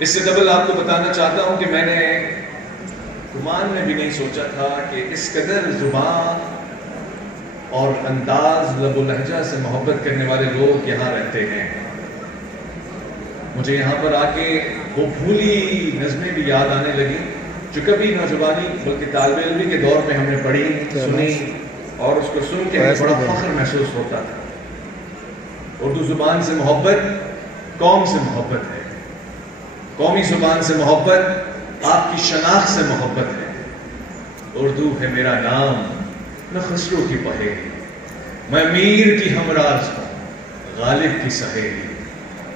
اس سے قبل آپ کو بتانا چاہتا ہوں کہ میں نے گمان میں بھی نہیں سوچا تھا کہ اس قدر زبان اور انداز لب و لہجہ سے محبت کرنے والے لوگ یہاں رہتے ہیں. مجھے یہاں پر آ کے وہ بھولی نظمیں بھی یاد آنے لگی جو کبھی نوجوانی بلکہ طالب علمی کے دور میں ہم نے پڑھی سنی اور اس کو سن کے بڑا فخر محسوس ہوتا تھا. اردو زبان سے محبت قوم سے محبت ہے، قومی زبان سے محبت آپ کی شناخت سے محبت ہے. اردو ہے میرا نام نہ خسرو کی پہیلی، میں میر کی ہمراز ہوں غالب کی سہیلی.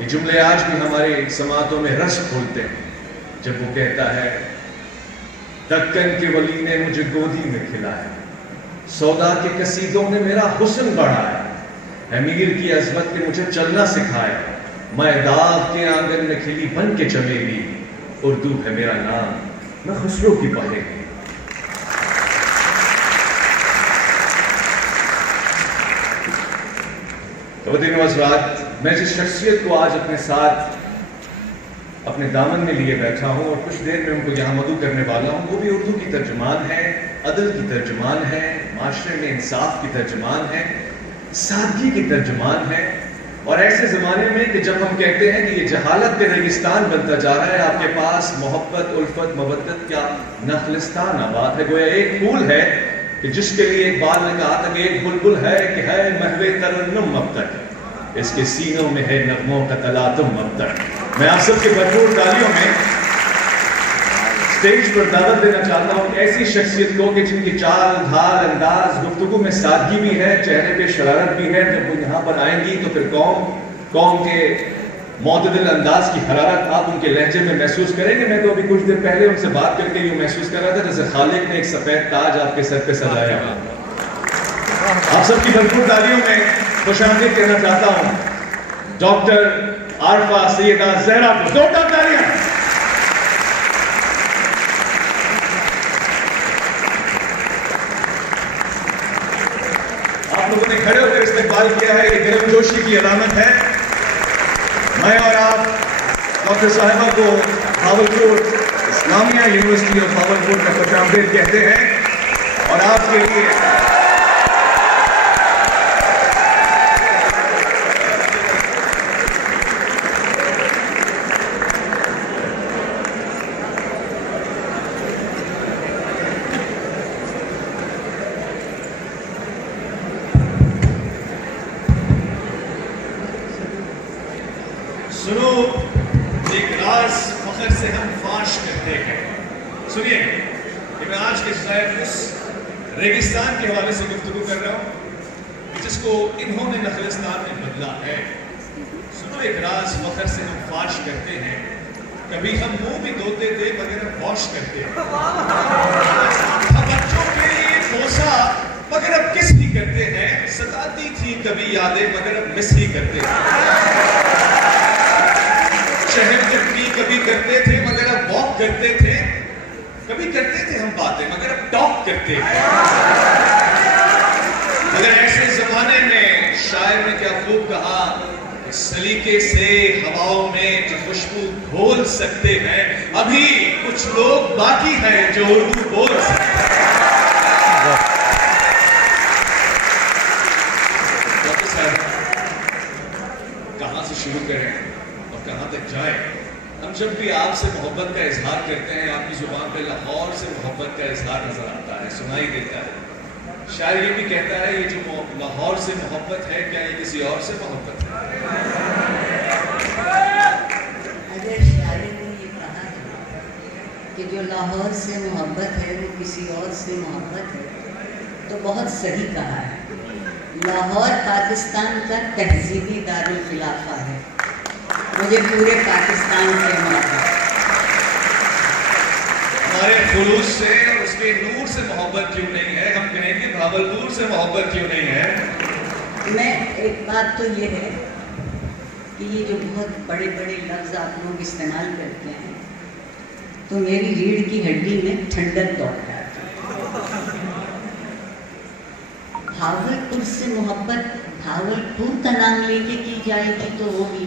یہ جملے آج بھی ہمارے سماعتوں میں رس کھولتے ہیں جب وہ کہتا ہے دکن کے ولی نے مجھے گودی میں کھلایا، سودا کے قصیدوں نے میرا حسن بڑھایا، امیر کی عظمت نے مجھے چلنا سکھایا، میں داغ کے آنگن میں کھلی بن کے چمیلی، اردو ہے میرا نام نہ خسرو کی پہیلی. خواتین و حضرات، میں جس شخصیت کو آج اپنے ساتھ اپنے دامن میں لیے بیٹھا ہوں اور کچھ دیر میں ان کو یہاں مدعو کرنے والا ہوں، وہ بھی اردو کی ترجمان ہے، عدل کی ترجمان ہے، معاشرے میں انصاف کی ترجمان ہے، سادگی کی ترجمان ہے. اور ایسے زمانے میں کہ جب ہم کہتے ہیں کہ یہ جہالت کے ریگستان بنتا جا رہا ہے، آپ کے پاس محبت، الفت، مودت کا نخلستان آباد ہے. گویا ایک پھول ہے کہ جس کے لیے اقبال نے کہا تھا کہ ایک بلبل ہے کہ ہے محو ترنم اب تک، اس کے سینوں میں ہے نغموں کا تلاطم اب تک. میں آپ سب کے بھرپور تالیوں میں اسٹیج پر دعوت دینا چاہتا ہوں ایسی شخصیت کو کہ جن کی چال ڈھال انداز گفتگو میں سادگی بھی ہے، چہرے پہ شرارت بھی ہے. جب وہ یہاں پر آئیں گی تو پھر قوم کے معتدل انداز کی حرارت آپ ان کے لہجے میں محسوس کریں گے. میں تو ابھی کچھ دیر پہلے ان سے بات کر کے یوں محسوس کر رہا تھا جیسے خالق نے ایک سفید تاج آپ کے سر پہ سجایا. آپ سب کی بھرپور تالیوں میں خوش آمدید کہنا چاہتا ہوں ڈاکٹر عارفہ سیدہ زہرا کو. زوردار تالیاں. آپ لوگوں نے کھڑے ہو کر استقبال کیا ہے، یہ گرم جوشی کی علامت ہے. میں اور آپ ڈاکٹر صاحبہ کو بھاولپور اسلامیہ یونیورسٹی آف بھاولپور کا خوش آمدید کہتے ہیں اور آپ کے لیے سنو ایک راز فخر سے ہم فاش کرتے ہیں. سنیے کہ میں آج کے شاید اس ریگستان کے حوالے سے گفتگو کر رہا ہوں جس کو انہوں نے نخلستان میں بدلا ہے. سنو ایک راز فخر سے ہم فاش کرتے ہیں، کبھی ہم منہ بھی دھوتے تھے مگر اب واش کرتے ہیں. ہم بچوں کے لیے بوسا مگر اب کس بھی کرتے ہیں، ستاتی تھی کبھی یادیں مگر اب مس ہی کرتے ہیں. شہر چٹنی کبھی کرتے تھے مگر اب واک کرتے تھے، کبھی کرتے تھے ہم باتیں مگر اب ٹاک کرتے ہیں. مگر ایسے زمانے میں شاعر نے کیا خوب کہا، سلیقے سے ہواؤں میں جو خوشبو گھول سکتے ہیں، ابھی کچھ لوگ باقی ہیں جو اردو بول سکتے ہیں. ڈاکٹر صاحب کہاں سے شروع کریں اور کہاں تک جائیں؟ ہم جب بھی آپ سے محبت کا اظہار کرتے ہیں، آپ کی زبان پہ لاہور سے محبت کا اظہار نظر آتا ہے، سنائی دیتا ہے. شاعر یہ بھی کہتا ہے یہ جو لاہور سے محبت ہے کیا یہ کسی اور سے محبت ہے؟ اگر شاعر نے یہ کہا کہ جو لاہور سے محبت ہے وہ کسی اور سے محبت ہے تو بہت صحیح کہا ہے. لاہور پاکستان کا تہذیبی دارالخلافہ ہے، مجھے پورے پاکستان سے محبت. ہمارے خلوص سے اور اس کے نور سے محبت کیوں نہیں ہے؟ ہم کہیں گے بھاولپور سے محبت کیوں نہیں ہے؟ میں ایک بات تو یہ ہے کہ یہ جو بہت بڑے بڑے لفظ آپ لوگ استعمال کرتے ہیں تو میری ریڑھ کی ہڈی میں ٹھنڈک دوڑ جاتی ہے. بھاولپور سے محبت بھاولپور کا نام لے کے کی جائے گی تو ہوگی،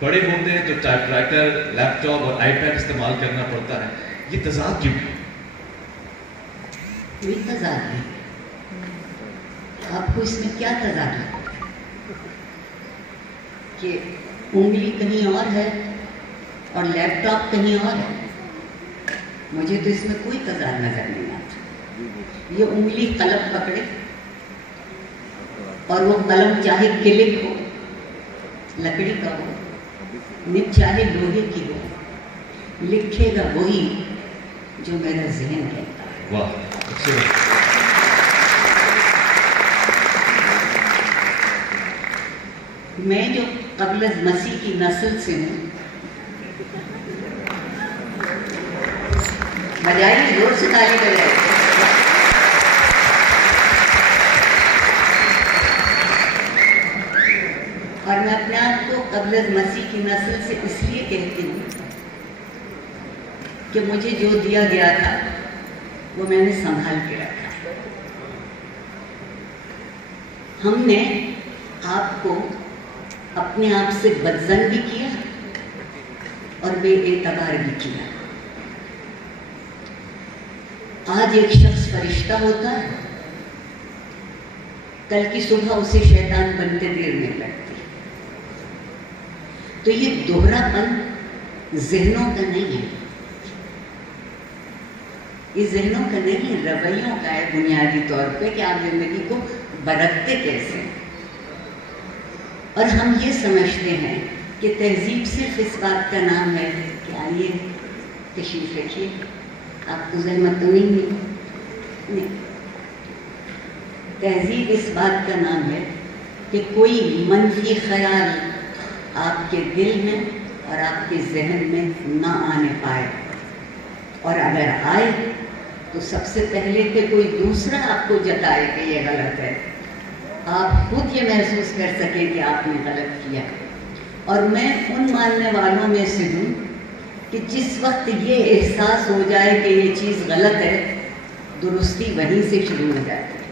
بڑے ہوتے ہیں تو ٹائپ رائٹر، لیپ ٹاپ اور آئی پیڈ استعمال کرنا پڑتا ہے. یہ تضاد کیوں ہے؟ کوئی تضاد نہیں. آپ کو اس میں کیا تضاد ہے کہ انگلی کہیں اور ہے اور لیپ ٹاپ کہیں اور ہے؟ مجھے تو اس میں کوئی تضاد نظر نہیں آتا. یہ انگلی قلم پکڑے اور وہ قلم چاہے کلک ہو، لکڑی کا ہو، نب چاہے لوہے کی ہو، لکھے گا وہی جو میرا ذہن کہتا ہے. واہ، میں جو قبل از مسیح کی نسل سے ہوں، بجائیے زور سے تالی بجائیے. اور میں اپنے آپ کو قبل از مسیح کی نسل سے اس لیے کہتی ہوں کہ مجھے جو دیا گیا تھا وہ میں نے سنبھال کے رکھا. ہم نے آپ کو اپنے آپ سے بدظن بھی کیا اور بے اعتبار بھی کیا. آج ایک شخص فرشتہ ہوتا ہے، کل کی صبح اسے شیطان بنتے دیر نہیں لگتی. تو یہ دوہرا پن ذہنوں کا نہیں ہے، یہ ذہنوں کا نہیں ہے، رویوں کا ہے بنیادی طور پہ کہ آپ زندگی کو برتتے کیسے. اور ہم یہ سمجھتے ہیں کہ تہذیب صرف اس بات کا نام ہے کہ آئیے تشریف رکھیے، آپ کو زحمت تو نہیں. تہذیب اس بات کا نام ہے کہ کوئی منفی خیال آپ کے دل میں اور آپ کے ذہن میں نہ آنے پائے، اور اگر آئے تو سب سے پہلے کہ کوئی دوسرا آپ کو جتائے کہ یہ غلط ہے، آپ خود یہ محسوس کر سکیں کہ آپ نے غلط کیا. اور میں ان ماننے والوں میں سے ہوں کہ جس وقت یہ احساس ہو جائے کہ یہ چیز غلط ہے، درستی وہیں سے شروع ہو جاتی ہے،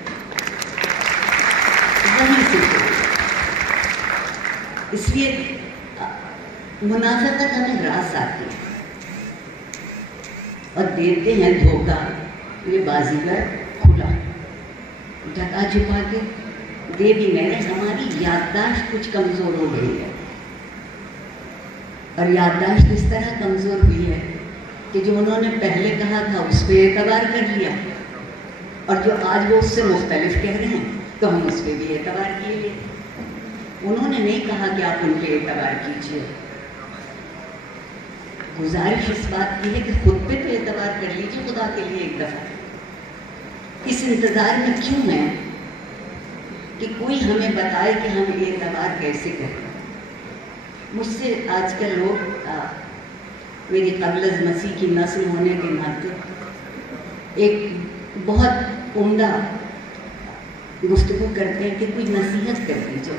وہیں سے شروع. اس لیے منافقت ہمیں راس آتی ہے اور دیتے ہیں دھوکہ. یہ بازیگر کھلا ڈھکا چھپا کے دے بھی میں، ہماری یادداشت کچھ کمزور ہو گئی ہے. اور یادداشت اس طرح کمزور ہوئی ہے کہ جو انہوں نے پہلے کہا تھا اس پہ اعتبار کر لیا، اور جو آج وہ اس سے مختلف کہہ رہے ہیں تو ہم اس پہ بھی اعتبار کیے لیے. انہوں نے نہیں کہا کہ آپ ان پہ اعتبار کیجیے. گزارش اس بات کی ہے کہ خود پہ تو اعتبار کر لیجیے خدا کے لیے ایک دفعہ. اس انتظار میں کیوں ہیں کہ کوئی ہمیں بتائے کہ ہم اعتبار کیسے کریں. مجھ سے آج کل لوگ میری قبل از مسیح کی نسل ہونے کے ناطے ایک بہت عمدہ گفتگو کرتے ہیں کہ کوئی نصیحت کر دیجیے،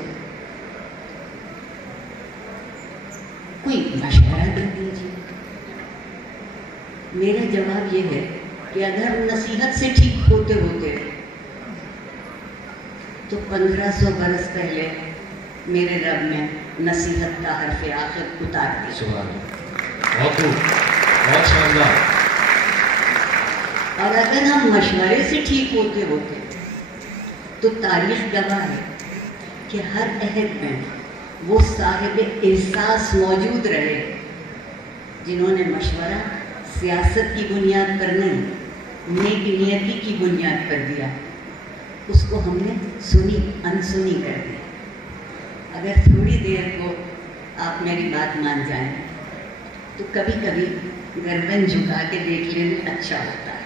کوئی مشورہ کر دیجیے. میرا جواب یہ ہے کہ اگر نصیحت سے ٹھیک ہوتے ہوتے تو 1500 برس پہلے میرے رب نے نصیحت کا حرف آخر اتار دیا. سبحان اللہ، بہت شاندار. اور اگر ہم مشورے سے ٹھیک ہوتے ہوتے تو تاریخ گواہ ہے کہ ہر عہد میں وہ صاحب احساس موجود رہے جنہوں نے مشورہ سیاست کی بنیاد پر نہیں، نیک نیتی کی بنیاد پر دیا. اس کو ہم نے سنی انسنی کر دی. اگر تھوڑی دیر کو آپ میری بات مان جائیں تو کبھی کبھی گردن جھکا کے دیکھ لینا اچھا ہوتا ہے.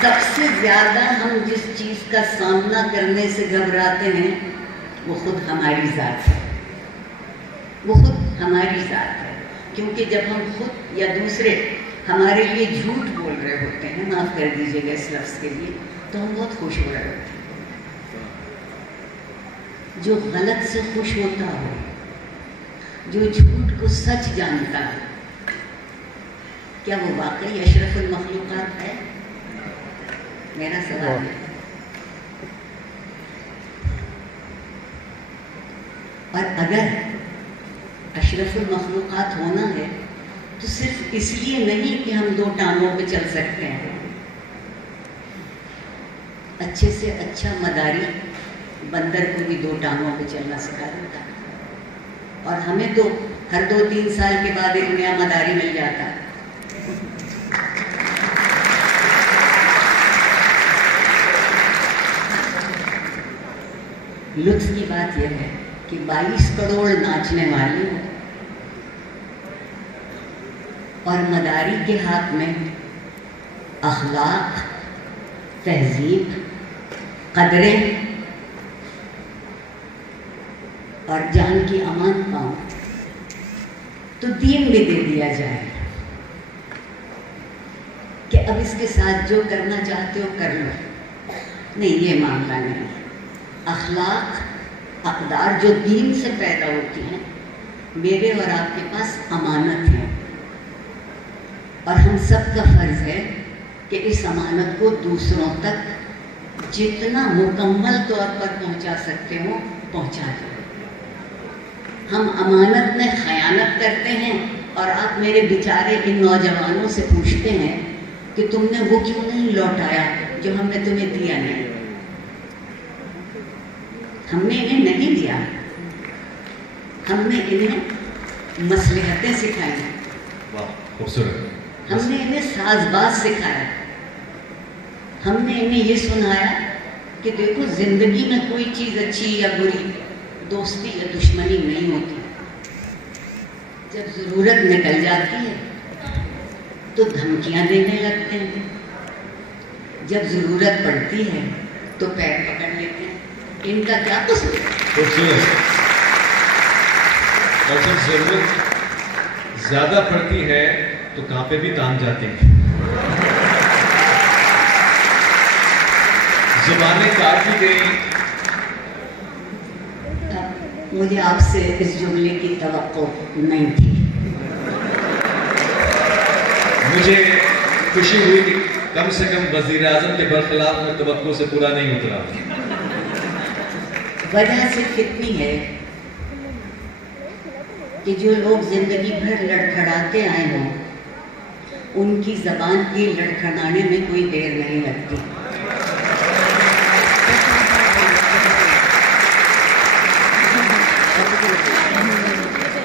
سب سے زیادہ ہم جس چیز کا سامنا کرنے سے گھبراتے ہیں وہ خود ہماری ذات ہے، وہ خود ہماری ذات ہے. کیونکہ جب ہم خود یا دوسرے ہمارے لیے جھوٹ بول رہے ہوتے ہیں، معاف کر دیجیے گا اس لفظ کے لیے، تو ہم بہت خوش ہو رہے ہوتے ہیں. جو غلط سے خوش ہوتا ہو، جو جھوٹ کو سچ جانتا ہے، کیا وہ واقعی اشرف المخلوقات ہے؟ میرا سوال ہے. اور اگر اشرف المخلوقات ہونا ہے تو صرف اس لیے نہیں کہ ہم 2 ٹانگوں پہ چل سکتے ہیں. اچھے سے اچھا مداری بندر کو بھی 2 ٹانگوں پہ چلنا سکھا دیتا ہے. اور ہمیں تو ہر 2-3 سال کے بعد ایک نیا مداری مل جاتا ہے. لطف کی بات یہ ہے کہ 22 کروڑ ناچنے والی ہوں اور مداری کے ہاتھ میں اخلاق، تہذیب، قدریں اور جان کی امان پاؤں تو دین بھی دے دیا جائے کہ اب اس کے ساتھ جو کرنا چاہتے ہو کر لو. نہیں، یہ معاملہ نہیں. اخلاق، اقدار جو دین سے پیدا ہوتی ہیں میرے اور آپ کے پاس امانت ہے، اور ہم سب کا فرض ہے کہ اس امانت کو دوسروں تک جتنا مکمل طور پر پہنچا سکتے ہو پہنچا دیں. ہم امانت میں خیانت کرتے ہیں اور آپ میرے بیچارے ان نوجوانوں سے پوچھتے ہیں کہ تم نے وہ کیوں نہیں لوٹایا جو ہم نے تمہیں دیا نہیں. ہم نے انہیں نہیں دیا، ہم نے انہیں مصلحتیں سکھائی، خوبصورت. ہم نے انہیں ساز باز سکھایا، ہم نے انہیں یہ سنایا کہ دیکھو زندگی میں کوئی چیز اچھی یا بری، دوستی یا دشمنی نہیں ہوتی. جب ضرورت نکل جاتی ہے تو دھمکیاں دینے لگتے ہیں، جب ضرورت پڑتی ہے تو پیر پکڑ لیتے ہیں. ان کا کیا قصور ہے؟ خوبصورت. اور جب ضرورت زیادہ پڑتی ہے تو کہاں پہ بھی تان جاتی ہیں. زبانیں کاٹ دی گئی. مجھے آپ سے اس جملے کی توقع نہیں تھی. مجھے خوشی ہوئی کہ کم سے کم وزیر اعظم کے برخلاف میں توقع سے پورا نہیں اترا. وجہ صرف اتنی ہے کہ جو لوگ زندگی بھر لڑکھڑاتے آئے ہوں ان کی زبان کی لڑکھڑانے میں کوئی دیر نہیں لگتی.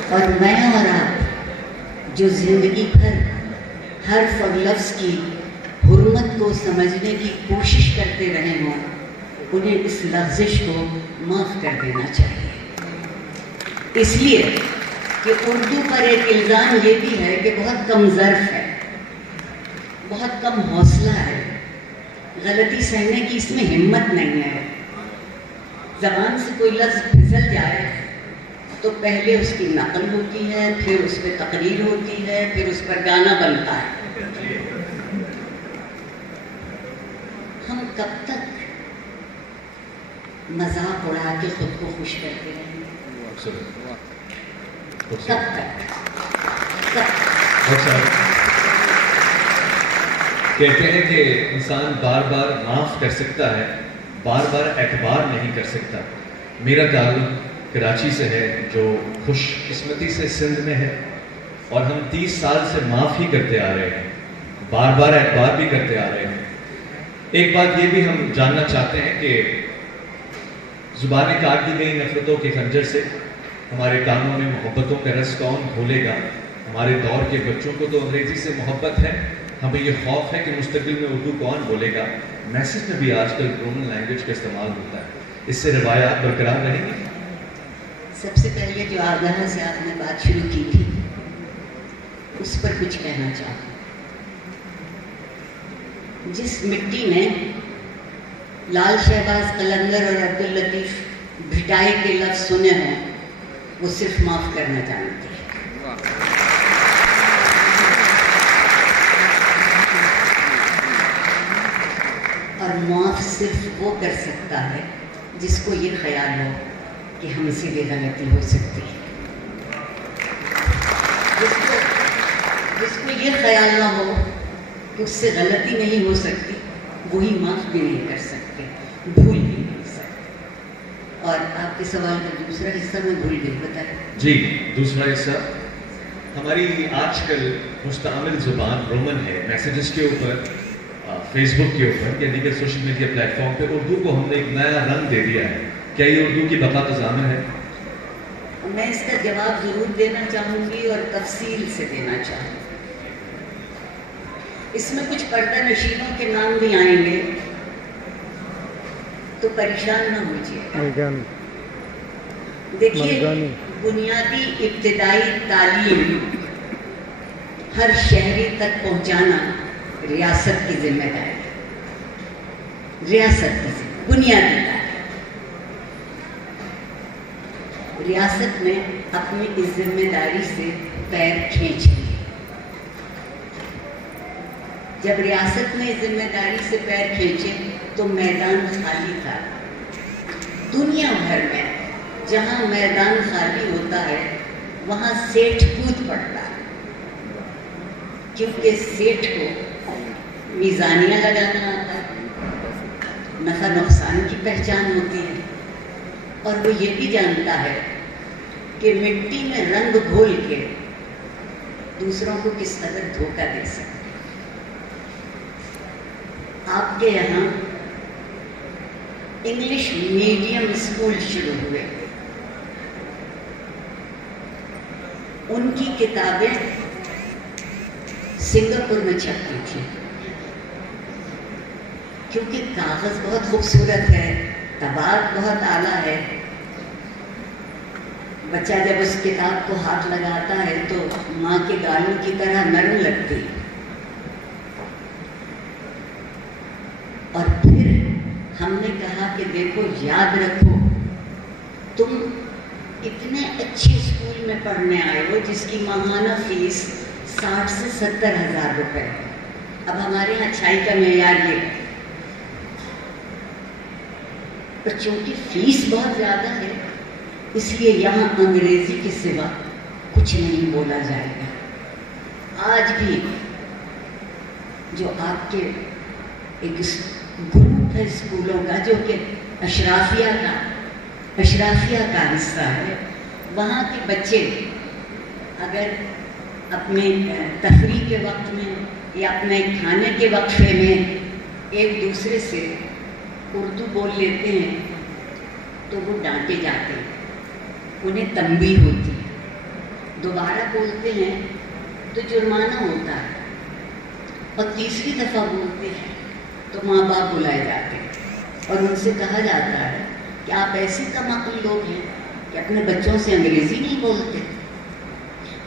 اور میں اور آپ جو زندگی بھر حرف اور لفظ کی حرمت کو سمجھنے کی کوشش کرتے رہے ہوں انہیں اس لفظش کو معاف کر دینا چاہیے. اس لیے کہ اردو پر ایک الزام یہ بھی ہے کہ بہت کم ظرف ہے، بہت کم حوصلہ ہے، غلطی سہنے کی اس میں ہمت نہیں ہے. زبان سے کوئی لفظ پھسل جائے تو پہلے اس کی نقل ہوتی ہے، پھر اس پہ تقریر ہوتی ہے، پھر اس پر گانا بنتا ہے. ہم کب تک مذاق اڑا کے خود کو خوش کرتے رہیں گے؟ کب تک؟ کہتے ہیں کہ انسان بار بار معاف کر سکتا ہے، بار بار اعتبار نہیں کر سکتا. میرا تعلق کراچی سے ہے جو خوش قسمتی سے سندھ میں ہے، اور ہم 30 سال سے معاف ہی کرتے آ رہے ہیں، بار بار اعتبار بھی کرتے آ رہے ہیں. ایک بات یہ بھی ہم جاننا چاہتے ہیں کہ زبانیں کاٹ دی گئی نفرتوں کے خنجر سے، ہمارے کانوں میں محبتوں کا رس کون گھولے گا؟ ہمارے دور کے بچوں کو تو انگریزی سے محبت ہے، ہمیں یہ خوف ہے کہ مستقبل میں اردو کون بولے گا. میسج میں بھی آج کل رومن لینگویج کا استعمال ہوتا ہے. اس سے روایات برقرار رہیں گی؟ سب سے پہلے جو آگاہ سے آپ نے بات شروع کی تھی اس پر کچھ کہنا چاہوں. جس مٹی میں لال شہباز قلندر اور عبداللطیف بھٹائی کے لفظ سنے ہوں وہ صرف معاف کرنا جانتی ہے. اور معاف صرف وہ کر سکتا ہے جس کو یہ خیال ہو کہ ہم سے بھی غلطی ہو سکتی ہے. جس کو یہ خیال نہ ہو کہ اس سے غلطی نہیں ہو سکتی وہی معاف بھی نہیں کر سکتے، بھول بھی نہیں سکتے. اور آپ کے سوال کا دوسرا حصہ میں بھول گئی، بتائیں۔ جی، دوسرا حصہ ہماری آج کل مستعمل زبان رومن ہے، میسیجز کے اوپر، فیس بک کے اوپر یا دیگر سوشل میڈیا پلیٹ فارم پہ اردو کو ہم نے ایک نیا رنگ دے دیا ہے، کیا یہ اردو کی بقا کا ضامن ہے؟ میں اس کا جواب ضرور دینا چاہوں گی اور تفصیل سے دینا چاہوں گی۔ اس میں کچھ پردہ نشینوں کے نام بھی آئیں گے تو پریشان نہ ہوجیے۔ دیکھیے، بنیادی ابتدائی تعلیم ہر شہری تک پہنچانا ریاست کی ذمہ داری ہے، ریاست کی بنیادی تعلیم۔ ریاست نے اپنی اس ذمہ داری سے پیر کھینچ لیے۔ جب ریاست نے اس ذمہ داری سے پیر کھینچے تو میدان خالی تھا۔ دنیا بھر میں جہاں میدان خالی ہوتا ہے وہاں سیٹھ کود پڑتا ہے، کیونکہ سیٹھ کو میزانیہ لگانا آتا ہے، نفع نقصان کی پہچان ہوتی ہے، اور وہ یہ بھی جانتا ہے کہ مٹی میں رنگ گھول کے دوسروں کو کس قدر دھوکہ دے سکتے۔ آپ کے یہاں انگلش میڈیم اسکول شروع ہوئے، ان کی کتابیں سنگاپور میں چھپتی تھیں، کیونکہ کاغذ بہت خوبصورت ہے، طباعت بہت اعلیٰ ہے۔ بچہ جب اس کتاب کو ہاتھ لگاتا ہے تو ماں کے گالوں کی طرح نرم لگتی، اور پھر ہم نے کہا کہ دیکھو، یاد رکھو، تم اتنے اچھے اسکول میں پڑھنے آئے ہو جس کی ماہانہ فیس 60 سے 70 ہزار روپے ہے۔ اب ہمارے یہاں اچھائی کا معیار یہ ہے، پر چونکہ فیس بہت زیادہ ہے اس لیے یہاں انگریزی کے سوا کچھ نہیں بولا جائے گا۔ آج بھی جو آپ کے ایک گروپ ہے اسکولوں کا جو کہ اشرافیہ کا حصہ ہے، وہاں کے بچے اگر اپنے تفریح کے وقت میں یا اپنے کھانے کے وقفے میں ایک دوسرے سے اردو بول لیتے ہیں تو وہ ڈانٹے جاتے ہیں، انہیں تنبیہ ہوتی ہے، دوبارہ بولتے ہیں تو جرمانہ ہوتا ہے، اور تیسری دفعہ بولتے ہیں تو ماں باپ بلائے جاتے ہیں اور ان سے کہا جاتا ہے کہ آپ ایسے کم عقل لوگ ہیں کہ اپنے بچوں سے انگریزی نہیں بولتے۔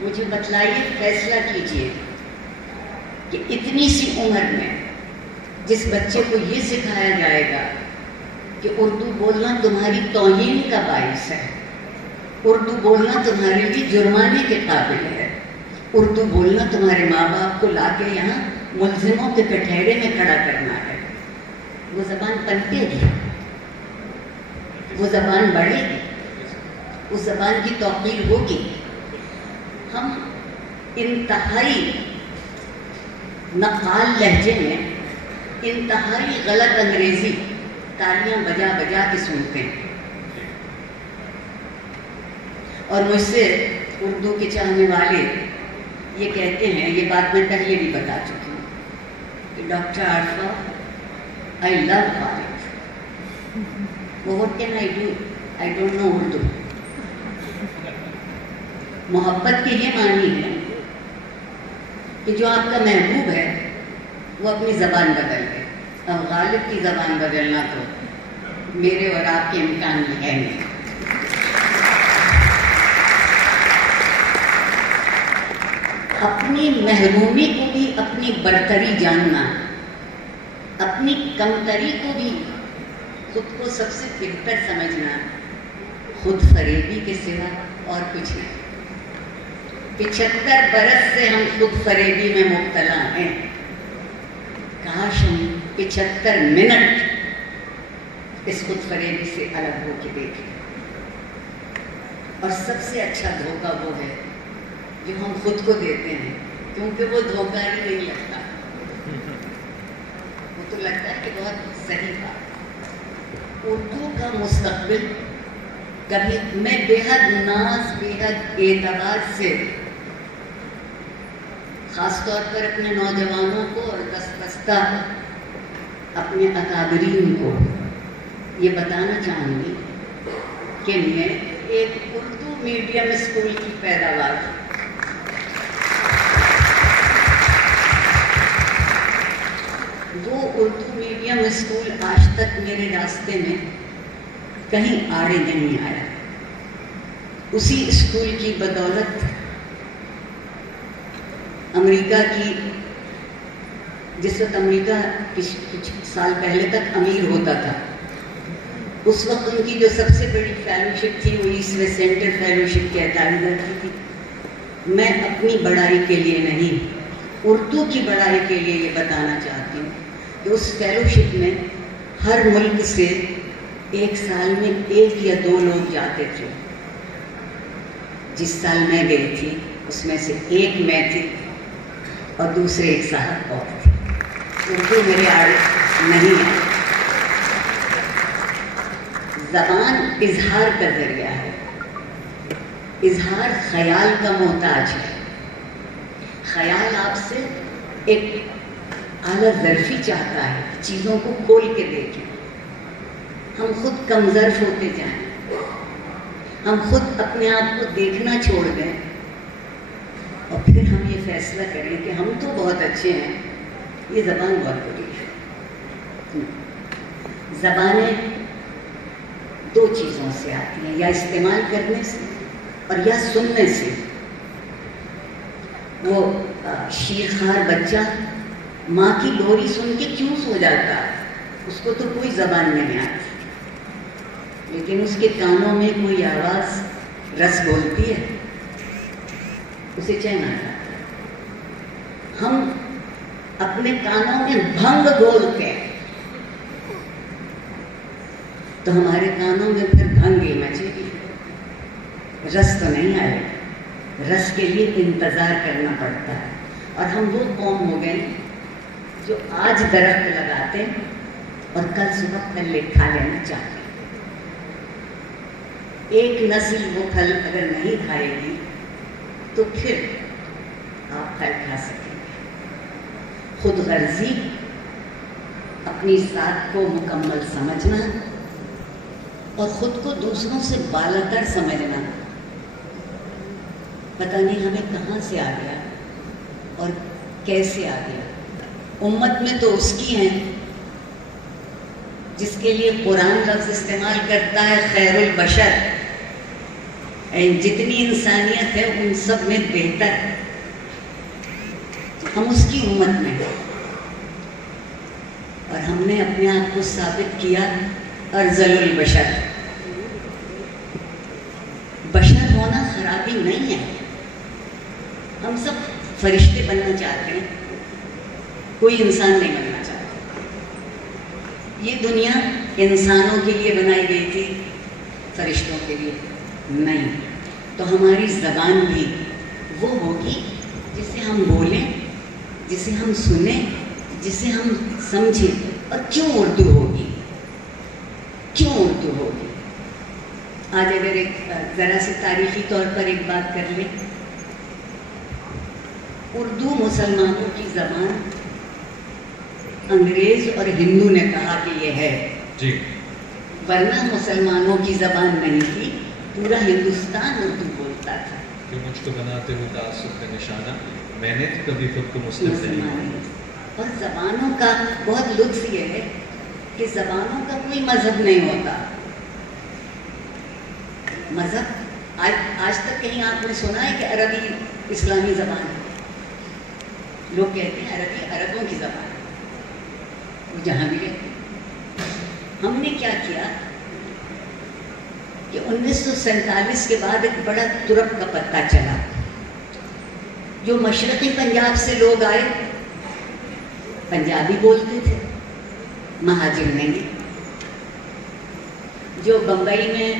مجھے بتلائیے، فیصلہ کیجئے کہ اتنی سی عمر میں جس بچے کو یہ سکھایا جائے گا کہ اردو بولنا تمہاری توہین کا باعث ہے، اردو بولنا تمہارے لیے جرمانے کے قابل ہے، اردو بولنا تمہارے ماں باپ کو لا کے یہاں ملزموں کے کٹہرے میں کھڑا کرنا ہے، وہ زبان پنپے گی، وہ زبان بڑھے گی، اس زبان کی توقیر ہوگی۔ ہم انتہائی نقال لہجے میں انتہائی غلط انگریزی تالیاں بجا بجا کے سنتے ہیں، اور مجھ سے اردو کے چاہنے والے یہ کہتے ہیں، یہ بات میں پہلے بھی بتا چکی ہوں کہ doctor Arifa, I love Khalid, what can I do? I don't know Urdu. محبت کے یہ معنی ہے کہ جو آپ کا محبوب ہے وہ اپنی زبان بدل گئے، اب غالب کی زبان بدلنا تو میرے اور آپ کے امکان میں ہے نہیں۔ اپنی محرومی کو بھی اپنی برتری جاننا، اپنی کمتری کو بھی خود کو سب سے بہتر سمجھنا، خود فریبی کے سوا اور کچھ نہیں۔ 75 برس سے ہم خود فریبی میں مبتلا ہیں، کاش ہم 75 منٹ اس خود فریبی سے الگ ہو کے دیکھیں۔ اور سب سے اچھا دھوکہ وہ ہے جو ہم خود کو دیتے ہیں، کیونکہ وہ دھوکہ ہی نہیں لگتا، وہ تو لگتا ہے کہ بہت صحیح بات۔ اردو کا مستقبل کبھی میں بےحد ناز، بےحد اعتبار سے خاص طور پر اپنے نوجوانوں کو اور دستبستہ اپنے اکابرین کو یہ بتانا چاہوں گی کہ میں ایک اردو میڈیم اسکول کی پیداوار ہوں۔ وہ اردو میڈیم اسکول آج تک میرے راستے میں کہیں آڑے نہیں آیا۔ اسی اسکول کی بدولت امریکہ کی، جس وقت امریکہ کچھ سال پہلے تک امیر ہوتا تھا، اس وقت ان کی جو سب سے بڑی فیلوشپ تھی وہ ایسوے سینٹر فیلوشپ کہلائی جاتی تھی۔ میں اپنی بڑائی کے لیے نہیں، اردو کی بڑائی کے لیے یہ بتانا چاہتی ہوں کہ اس فیلوشپ میں ہر ملک سے ایک سال میں 1 یا 2 لوگ جاتے تھے۔ جس سال میں گئی تھی اس میں سے ایک میں تھی اور دوسرے ایک صاحب اور تھے۔ اردو میرے آڑے نہیں ہے۔ زبان اظہار کا ذریعہ ہے، اظہار خیال کا محتاج ہے۔ خیال آپ سے ایک اعلیٰ ظرفی چاہتا ہے، چیزوں کو کھول کے دیکھیں۔ ہم خود کم ظرف ہوتے جائیں، ہم خود اپنے آپ کو دیکھنا چھوڑ دیں اور پھر ہم یہ فیصلہ کریں کہ ہم تو بہت اچھے ہیں، یہ زبان بہت بری ہے۔ زبانیں 2 چیزوں سے آتی ہیں، یا استعمال کرنے سے اور یا سننے سے۔ وہ شیرخوار بچہ ماں کی لوری سن کے کیوں سو جاتا ہے؟ اس کو تو کوئی زبان نہیں آتی، لیکن اس کے کانوں میں کوئی آواز رس بولتی ہے، اسے چین آ جاتا ہے۔ ہم اپنے کانوں میں بھنگ بولتے ہیں تو ہمارے کانوں میں پھر بھنگ ہی مچے گی، رس تو نہیں آئے گا۔ رس کے لیے انتظار کرنا پڑتا ہے۔ اور ہم وہ قوم ہو گئے جو آج درخت لگاتے ہیں اور کل صبح پھل کھا لینا چاہتے ہیں۔ ایک نسل وہ پھل اگر نہیں کھائے گی تو پھر آپ پھل کھا سکیں گے۔ خود غرضی، اپنی ذات کو مکمل سمجھنا اور خود کو دوسروں سے بالاتر سمجھنا، پتہ نہیں ہمیں کہاں سے آ گیا اور کیسے آ گیا۔ امت میں تو اس کی ہیں جس کے لیے قرآن لفظ استعمال کرتا ہے خیر البشر، جتنی انسانیت ہے ان سب میں بہتر ہے۔ ہم اس کی امت میں ہیں اور ہم نے اپنے آپ کو ثابت کیا ارذل البشر۔ بشر ہونا خرابی نہیں ہے، ہم سب فرشتے بننا چاہتے ہیں، کوئی انسان نہیں بننا چاہتا۔ یہ دنیا انسانوں کے لیے بنائی گئی تھی، فرشتوں کے لیے نہیں۔ تو ہماری زبان بھی وہ ہوگی جسے ہم بولیں، جسے ہم سنیں، جسے ہم سمجھیں۔ اور کیوں اردو ہوگی؟ کیوں اردو ہوگی؟ آج اگر ایک ذرا سے تاریخی طور پر ایک بات کر لیں، اردو مسلمانوں کی زبان انگریز اور ہندو نے کہا کہ یہ ہے جی، ورنہ مسلمانوں کی زبان نہیں تھی، پورا ہندوستان اردو بولتا تھا۔ کہ مجھ کو بناتے ہوئے تعصب کا نشانہ، میں نے تو کبھی خود کو مسلم نہیں مانا۔ اور زبانوں کا بہت لطف یہ ہے کہ زبانوں کا کوئی مذہب نہیں ہوتا۔ مذہب آج تک کہیں آپ نے سنا ہے کہ عربی اسلامی زبان ہے؟ لوگ کہتے ہیں عربی عربوں کی زبان ہے، وہ جہاں بھی رہتے ہیں۔ ہم نے کیا کیا کہ 1947 کے بعد ایک بڑا ترپ کا پتہ چلا۔ جو مشرقی پنجاب سے لوگ آئے پنجابی بولتے تھے، مہاجر نہیں۔ جو بمبئی میں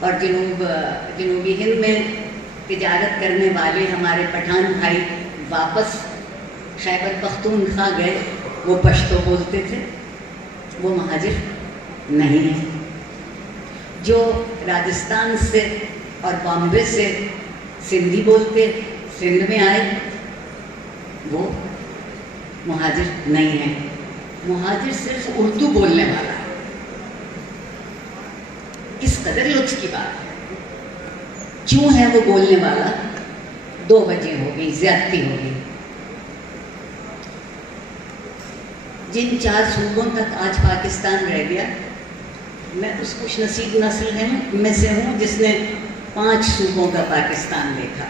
اور جنوبی ہند میں تجارت کرنے والے ہمارے پٹھان بھائی واپس خیبر پختونخوا گئے، وہ پشتو بولتے تھے، وہ مہاجر نہیں ہیں۔ جو راجستھان سے اور بامبے سے سندھی بولتے سندھ میں آئے وہ مہاجر نہیں ہے. مہاجر صرف اردو بولنے والا ہے. کس قدر لطف کی بات ہے. کیوں ہے وہ بولنے والا؟ 2 وجہ ہو گئی، زیادتی ہو گئی. جن 4 صوبوں تک آج پاکستان رہ گیا، میں اس خوش نصیب نسل میں سے ہوں جس نے 5 صوبوں کا پاکستان دیکھا.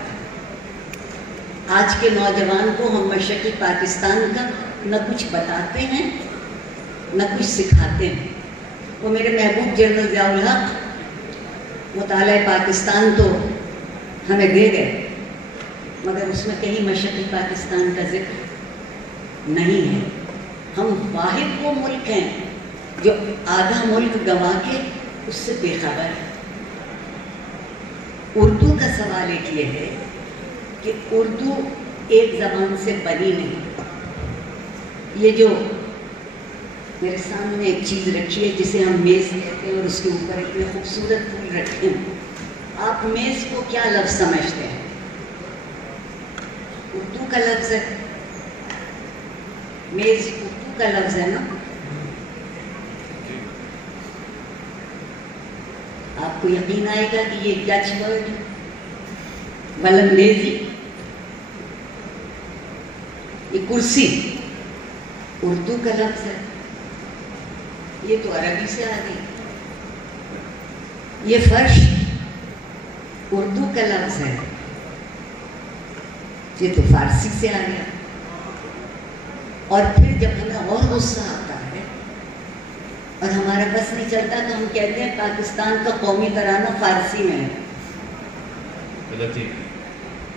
آج کے نوجوان کو ہم مشرقی پاکستان کا نہ کچھ بتاتے ہیں نہ کچھ سکھاتے ہیں. وہ میرے محبوب جنرل ضیاء الحق مطالعہ پاکستان تو ہمیں دے گئے، مگر اس میں کہیں مشرقی پاکستان کا ذکر نہیں ہے. ہم واحد وہ ملک ہیں جو آدھا ملک گنوا کے اس سے بے خبر ہے. اردو کا سوال ایک یہ ہے کہ اردو ایک زبان سے بنی نہیں. یہ جو میرے سامنے ایک چیز رکھی ہے جسے ہم میز کہتے ہیں اور اس کے اوپر اتنے خوبصورت پھول رکھے ہیں، آپ میز کو کیا لفظ سمجھتے ہیں؟ اردو کا لفظ ہے. میز اردو کا لفظ ہے نا. آپ کو یقین آئے گا کہ یہ ڈچ ورڈ ولندیزی، یہ کرسی اردو کا لفظ ہے. یہ تو عربی سے آ گئی. یہ فرش اردو کا لفظ ہے، یہ تو فارسی سے آ گیا. اور پھر جب ہمیں اور غصہ آتا ہے اور ہمارا بس نہیں چلتا تو ہم کہتے ہیں پاکستان کا قومی ترانہ فارسی میں ہے. غلطی،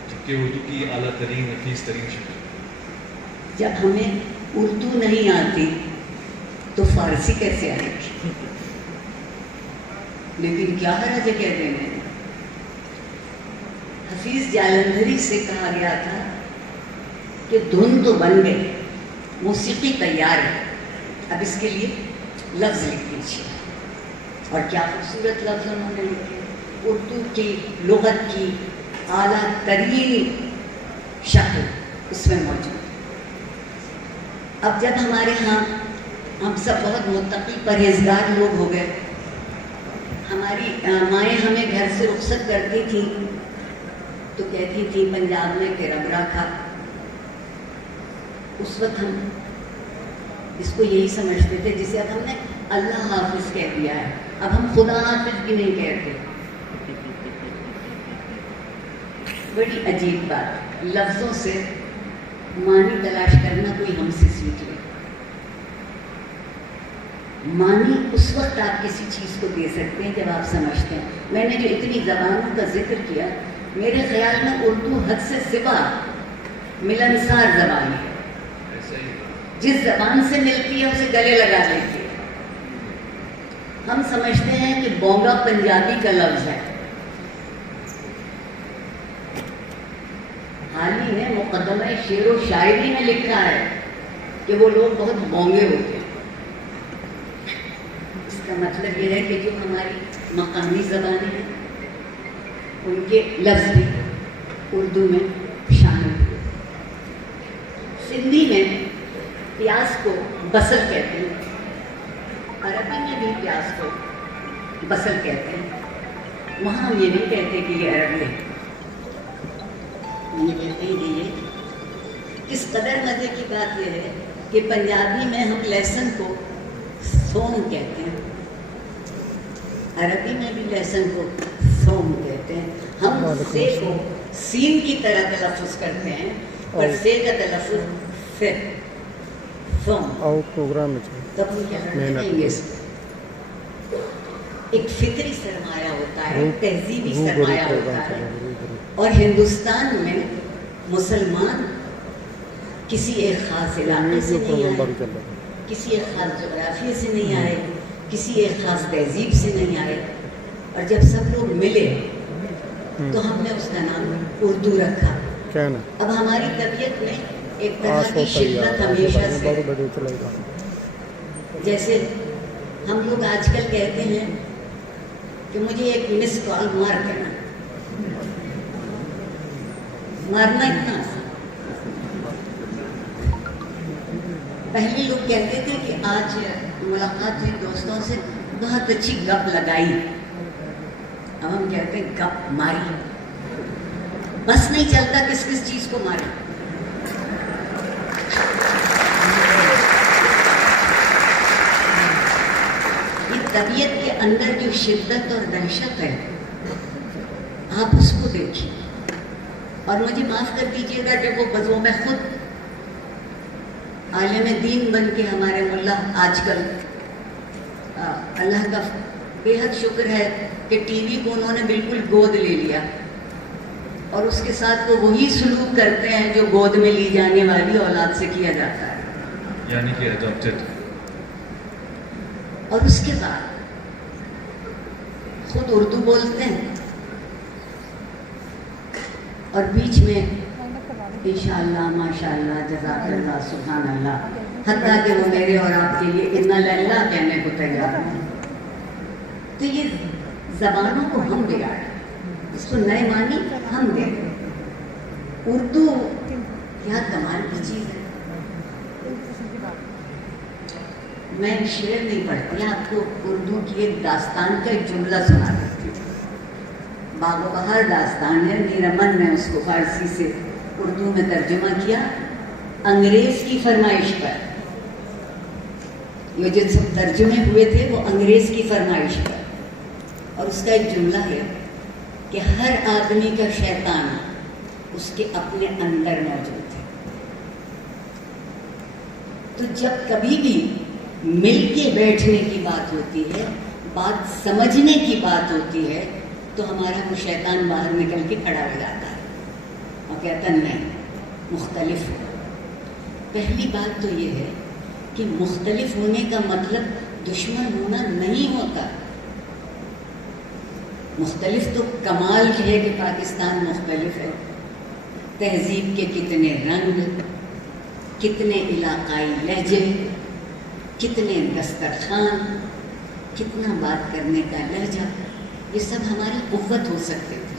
جبکہ اردو کی اعلیٰ ترین نفیس ترین شکل. جب ہمیں اردو نہیں آتی تو فارسی کیسے آئے گی؟ لیکن کیا حرج ہے کہہ دینے. حفیظ جالندھری سے کہا گیا تھا کہ دھن تو بن گئی، موسیقی تیار ہے، اب اس کے لیے لفظ لکھ دیجیے. اور کیا خوبصورت لفظ انہوں نے لکھے. اردو کی لغت کی اعلیٰ ترین شکل اس میں موجود. اب جب ہمارے ہاں ہم سب بہت متقی پرہیزگار لوگ ہو گئے، ہماری مائیں ہمیں گھر سے رخصت کرتی تھیں تو کہتی تھیں پنجاب میں کہ ربڑا کھا. اس وقت ہم اس کو یہی سمجھتے تھے جسے اب ہم نے اللہ حافظ کہہ دیا ہے. اب ہم خدا حافظ بھی نہیں کہتے. بڑی عجیب بات، لفظوں سے معنی تلاش کرنا کوئی ہم سے سیکھ لے. معنی اس وقت آپ کسی چیز کو دے سکتے ہیں جب آپ سمجھتے ہیں. میں نے جو اتنی زبانوں کا ذکر کیا، میرے خیال میں اردو حد سے سوا ملنسار زبان ہے. جس زبان سے ملتی ہے اسے گلے لگا لیتی ہے. ہم سمجھتے ہیں کہ بونگا پنجابی کا لفظ ہے. حال ہی میں مقدمہ شعر و شاعری میں لکھا ہے کہ وہ لوگ بہت بونگے ہوتے ہیں. اس کا مطلب یہ ہے کہ جو ہماری مقامی زبانیں ہیں ان کے لفظ بھی اردو میں شامل ہوئے. سندھی میں پیاز کو بصل کہتے ہیں، عربی میں بھی پیاز کو بصل کہتے ہیں. وہاں ہم یہ نہیں کہتے کہ یہ عربی ہے، یہ کہتے ہیں کہ یہ. کس قدر مزے کی بات یہ ہے کہ پنجابی میں ہم لہسن کو ثوم کہتے ہیں، عربی میں بھی لہسن کو ثوم کہتے ہیں. ہم سے کو سین کی طرح تلفظ کرتے ہیں پر سے کا تلفظ سے ثوم. پروگرام میں تب ہم کیا کریں گے؟ ایک فکری سرمایہ ہوتا ہے، تہذیبی سرمایہ ہوتا ہے. اور ہندوستان میں مسلمان کسی ایک خاص علاقے سے نہیں آئے، کسی ایک خاص جغرافیے سے نہیں آئے، کسی ایک خاص تہذیب سے نہیں آئے. اور جب سب لوگ ملے تو ہم نے اس کا نام اردو رکھا. اب ہماری طبیعت میں ایک طرح کی شدت ہمیشہ سے، جیسے ہم لوگ آج کل کہتے ہیں کہ مجھے ایک مس کال مار دینا. مارنا اتنا آسان. پہلے لوگ کہتے تھے کہ آج ملاقات ہوئی دوستوں سے, بہت اچھی گپ لگائی. اب ہم کہتے ہیں گپ ماری. بس نہیں چلتا کس کس چیز کو مارے. یہ طبیعت کے اندر جو شدت اور دہشت ہے, آپ اس کو دیکھیے. اور مجھے معاف کر دیجیے گا جب وہ بزوں میں خود عالم دین بن کے ہمارے ملا آج کل, اللہ کا بے حد شکر ہے کہ ٹی وی کو انہوں نے بالکل گود لے لیا, اور اس کے ساتھ وہ وہی سلوک کرتے ہیں جو گود میں لی جانے والی اولاد سے کیا جاتا ہے, یعنی کہ اڈاپٹڈ. اور اس کے بعد خود اردو بولتے ہیں اور بیچ میں انشاءاللہ ماشاءاللہ جزاک اللہ سبحان اللہ, حتیٰ کہ وہ میرے اور آپ کے لیے انا للہ کہنے کو تیار ہیں. تو یہ زبانوں کو ہم بگاڑیں, اس کو نئے معنی ہم دیں. اردو کیا کمال کی چیز ہے. میں ایک شعر نہیں پڑھتی, آپ کو اردو کی ایک داستان کا ایک جملہ سنا دیتی ہوں. باغ و بہار داستان ہے, میر امن نے اس کو فارسی سے اردو میں ترجمہ کیا انگریز کی فرمائش پر. یہ جو سب ترجمے ہوئے تھے وہ انگریز کی فرمائش پر, اور اس کا ایک جملہ ہے کہ ہر آدمی کا شیطان اس کے اپنے اندر موجود ہے. تو جب کبھی بھی مل کے بیٹھنے کی بات ہوتی ہے, بات سمجھنے کی بات ہوتی ہے, تو ہمارا وہ شیطان باہر نکل کے کھڑا ہو جاتا ہے اور کہتا نہیں مختلف ہو. پہلی بات تو یہ ہے کہ مختلف ہونے کا مطلب دشمن ہونا نہیں ہوتا. مختلف تو کمال ہے کہ پاکستان مختلف ہے. تہذیب کے کتنے رنگ, کتنے علاقائی لہجے, کتنے دسترخوان, کتنا بات کرنے کا لہجہ, یہ سب ہماری قوت ہو سکتے تھے.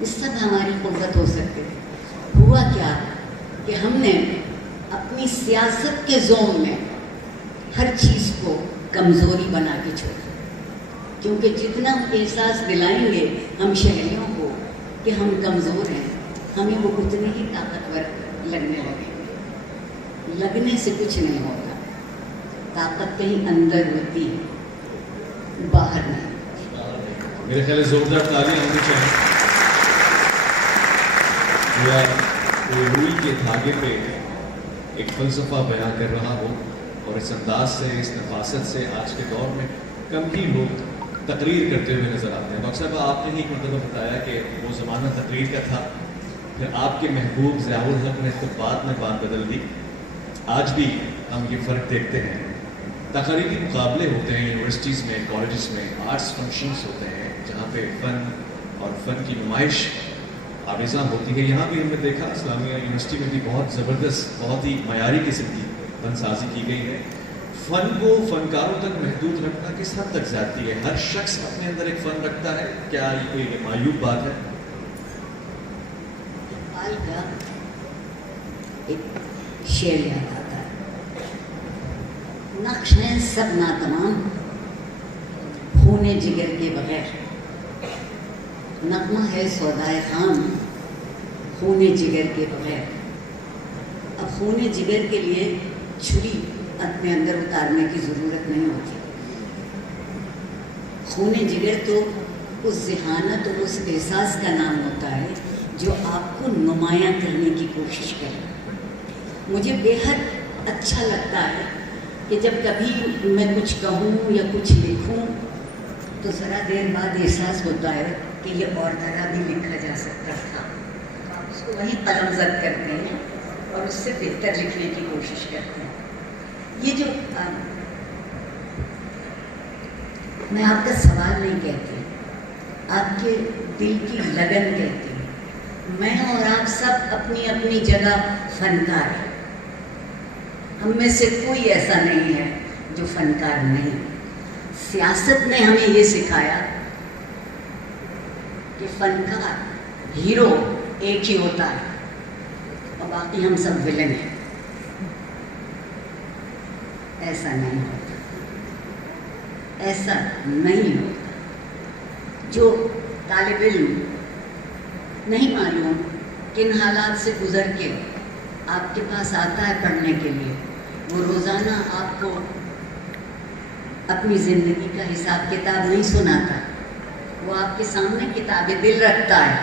یہ سب ہماری قوت ہو سکتے تھے. ہوا کیا کہ ہم نے اپنی سیاست کے زون میں ہر چیز کو کمزوری بنا کے چھوڑا. کیونکہ جتنا ہم احساس دلائیں گے ہم شہریوں کو کہ ہم کمزور ہیں, ہمیں وہ اتنے ہی طاقتور لگنے لگیں گے. لگنے سے کچھ نہیں ہوتا. طاقت کہیں اندر ہوتی ہے, باہر نہیں. میرے خیال زوردار تعلیم ہونی چاہیے. کوئی روئی کے دھاگے پہ ایک فلسفہ بیان کر رہا ہو, اور اس انداز سے, اس نفاست سے آج کے دور میں کم ہی لوگ تقریر کرتے ہوئے نظر آتے ہیں. ڈاکٹر صاحب, آپ نے ہی ایک مرتبہ بتایا کہ وہ زمانہ تقریر کا تھا, پھر آپ کے محبوب ضیاء الحق نے خود بعد میں بات بدل دی. آج بھی ہم یہ فرق دیکھتے ہیں. تقریری مقابلے ہوتے ہیں یونیورسٹیز میں, کالجز میں, آرٹس فنکشنز ہوتے ہیں جہاں پہ فن اور فن کی نمائش آویزاں ہوتی ہے. یہاں بھی ہم نے دیکھا اسلامیہ یونیورسٹی میں بھی بہت زبردست, بہت ہی معیاری قسم کی فن سازی کی گئی ہے. فن کو فنکاروں تک محدود رکھنا کس حد تک زیادتی ہے؟ ہر شخص اپنے اندر ایک فن رکھتا ہے, کیا یہ کوئی معیوب بات ہے؟ اقبال کا ایک شعر یاد آتا ہے, نقش ہیں سب ناتمام خون جگر کے بغیر, نغمہ ہے سودائے خام خون جگر کے بغیر. اب خون جگر کے لیے چھری اپنے اندر اتارنے کی ضرورت نہیں ہوتی. خون جگر تو اس ذہانت اور اس احساس کا نام ہوتا ہے جو آپ کو نمایاں کرنے کی کوشش کرے. مجھے بے حد اچھا لگتا ہے کہ جب کبھی میں کچھ کہوں یا کچھ لکھوں تو ذرا دیر بعد احساس ہوتا ہے کہ یہ اور طرح بھی لکھا جا سکتا تھا. اس کو وہی قلم زد کرتے ہیں اور اس سے بہتر لکھنے کی کوشش کرتے ہیں. یہ جو میں آپ کا سوال نہیں کہتی, آپ کے دل کی لگن کہتی ہوں. میں اور آپ سب اپنی اپنی جگہ فنکار ہیں. ہم میں سے کوئی ایسا نہیں ہے جو فنکار نہیں. سیاست نے ہمیں یہ سکھایا کہ فنکار ہیرو ایک ہی ہوتا ہے اور باقی ہم سب ولن ہیں. ایسا نہیں ہوتا, ایسا نہیں ہوتا. جو طالب علم نہیں معلوم کن حالات سے گزر کے آپ کے پاس آتا ہے پڑھنے کے لیے, وہ روزانہ آپ کو اپنی زندگی کا حساب کتاب نہیں سناتا. وہ آپ کے سامنے کتاب دل رکھتا ہے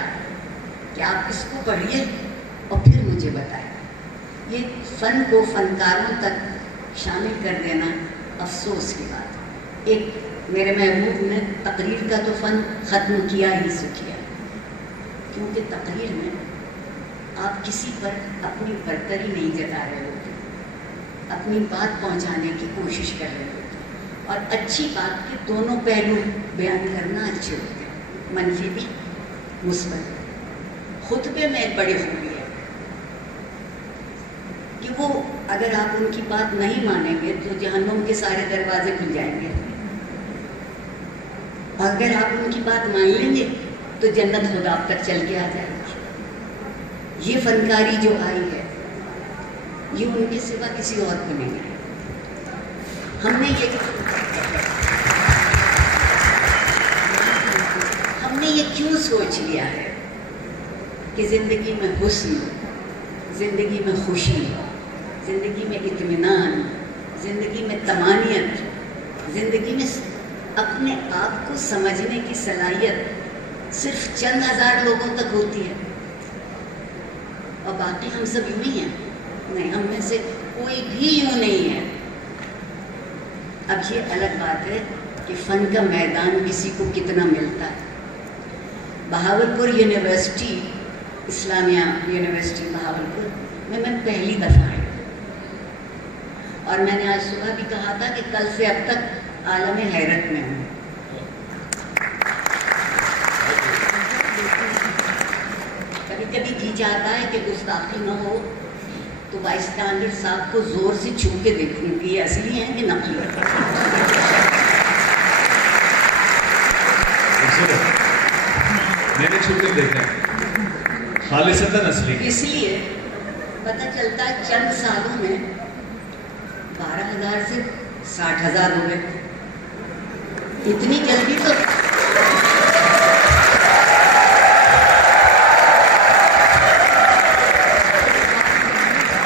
کہ آپ اس کو پڑھیے اور پھر مجھے بتائیں. یہ فن کو فنکاروں تک شامل کر دینا افسوس کی بات ہے. ایک میرے محبوب نے تقریر کا تو فن ختم کیا ہی سے کیا, کیونکہ تقریر میں آپ کسی پر اپنی برتری نہیں جتا رہے ہوتے, اپنی بات پہنچانے کی کوشش کر رہے ہوتے, اور اچھی بات کے دونوں پہلو بیان کرنا اچھے ہوتے ہیں, منفی بھی مثبت. خطبے میں ایک بڑی خوبی ہے کہ وہ اگر آپ ان کی بات نہیں مانیں گے تو جہنم کے سارے دروازے کھل جائیں گے, اور اگر آپ ان کی بات مان لیں گے تو جنت خدا آپ تک چل کے آ جائے گی. یہ فنکاری جو آئی ہے یہ ان کے سوا کسی اور کو نہیں ہے. ہم نے یہ کیوں سوچ لیا ہے کہ زندگی میں حسن, زندگی میں خوشی, زندگی میں اطمینان, زندگی میں طمانینت, زندگی میں اپنے آپ کو سمجھنے کی صلاحیت صرف چند ہزار لوگوں تک ہوتی ہے اور باقی ہم سب یوں ہی ہیں؟ نہیں, ہم میں سے کوئی بھی یوں نہیں ہے. اب یہ الگ بات ہے کہ فن کا میدان کسی کو کتنا ملتا ہے. بہاولپور یونیورسٹی, اسلامیہ یونیورسٹی بہاولپور میں پہلی دفعہ آئی, اور میں نے آج صبح بھی کہا تھا کہ کل سے اب تک عالم حیرت میں ہوں. کبھی کبھی جی چاہتا ہے کہ گستاخی نہ ہو تو وائس اسٹینڈرڈ صاحب کو زور سے چھو کے دیکھوں کہ یہ اصلی ہیں کہ نقلی ہے. میں نے چھو کے دیکھا خالصتاً اصلی. اس لیے پتہ چلتا ہے چند سالوں میں 12,000 سے 60,000 ہو گئے. اتنی جلدی تو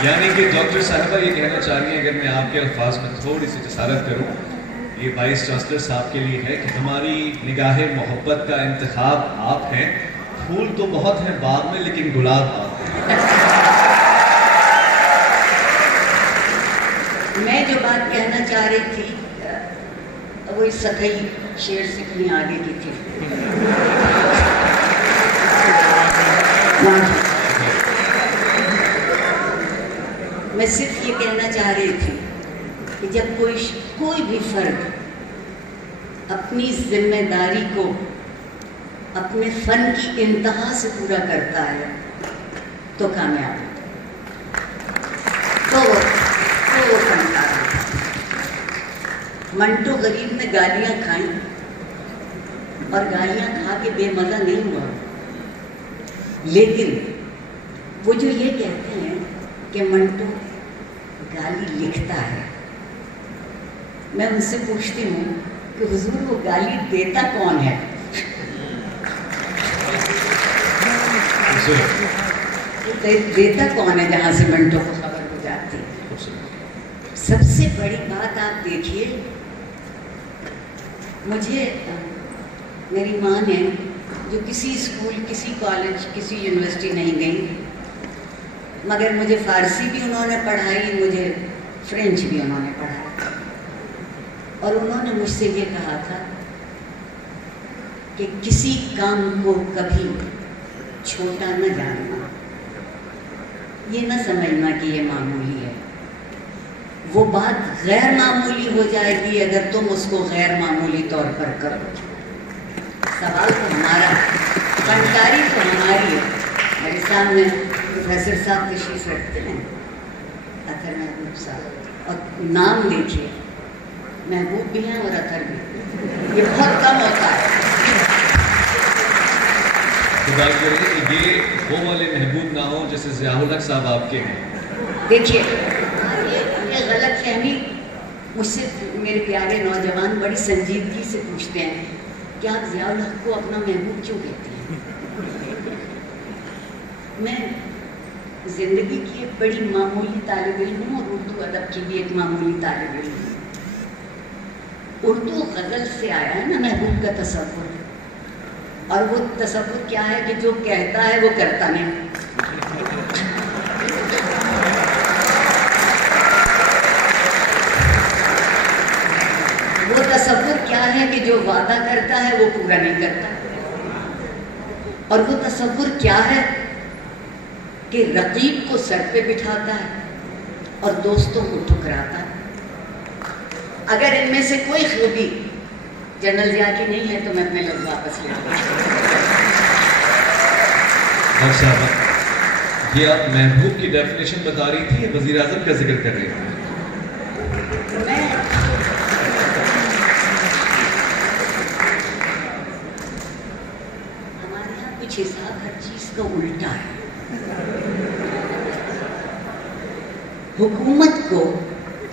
یعنی کہ ڈاکٹر صاحبہ یہ کہنا چاہ رہی ہیں, اگر میں آپ کے الفاظ میں تھوڑی سی جسارت کروں, یہ وائس چانسلر صاحب کے لیے ہے کہ ہماری نگاہ محبت کا انتخاب آپ ہیں. پھول تو بہت ہیں باغ میں لیکن گلاب آپ ہیں. میں جو بات کہنا چاہ رہی تھی وہ اس سطحی شعر سے کہیں آگے کی تھی. میں صرف یہ کہنا چاہ رہی تھی کہ جب کوئی بھی فرد اپنی ذمہ داری کو اپنے فن کی انتہا سے پورا کرتا ہے تو کامیاب تو وہ فنکار ہے. منٹو غریب نے گالیاں کھائیں اور گالیاں کھا کے بے مزہ نہیں ہوا, لیکن وہ جو یہ کہتے ہیں کہ منٹو گالی لکھتا ہے, میں ان سے پوچھتی ہوں کہ حضور وہ گالی دیتا کون ہے؟ دیتا کون ہے جہاں سے منٹو کو خبر ہو جاتی. سب سے بڑی بات آپ دیکھیے, مجھے میری ماں نے جو کسی اسکول, کسی کالج, کسی یونیورسٹی نہیں گئی, مگر مجھے فارسی بھی انہوں نے پڑھائی, مجھے فرینچ بھی انہوں نے پڑھائی, اور انہوں نے مجھ سے یہ کہا تھا کہ کسی کام کو کبھی چھوٹا نہ جاننا, یہ نہ سمجھنا کہ یہ معمولی ہے. وہ بات غیر معمولی ہو جائے گی اگر تم اس کو غیر معمولی طور پر کرو. سوال تو ہمارا, فنکاری تو ہماری ہے. میرے سامنے پروفیسر صاحب تشریف رکھتے ہیں, اطہر محبوب صاحب, اور نام دیکھیے, محبوب بھی ہیں اور اطہر بھی. یہ بہت کم ہوتا ہے. خدا کرے کہ یہ وہ والے محبوب نہ ہوں جیسے ضیاء الحق صاحب آپ کے ہیں. دیکھیے یہ غلط فہمی مجھ سے میرے پیارے نوجوان بڑی سنجیدگی سے پوچھتے ہیں کہ آپ ضیاء الحق کو اپنا محبوب کیوں کہتے ہیں. میں زندگی کی ایک بڑی معمولی طالب علم ہوں اور اردو ادب کی بھی ایک معمولی طالب علم ہوں. اردو غزل سے آیا ہے نا محبوب کا تصور, اور وہ تصور کیا ہے کہ جو کہتا ہے وہ کرتا نہیں. وہ تصور کیا ہے کہ جو وعدہ کرتا ہے وہ پورا نہیں کرتا. اور وہ تصور کیا ہے کہ رقیب کو سر پہ بٹھاتا ہے اور دوستوں کو ٹھکراتا ہے. اگر ان میں سے کوئی خوبی جنرل ضیاء کی نہیں ہے تو میں اپنے لفظ واپس لے لوں. صاحب یہ آپ محبوب کی ڈیفینیشن بتا رہی تھی یا وزیر اعظم کا ذکر کر رہی تھی؟ ہمارے یہاں کچھ حساب ہر چیز کا الٹا ہے. حکومت کو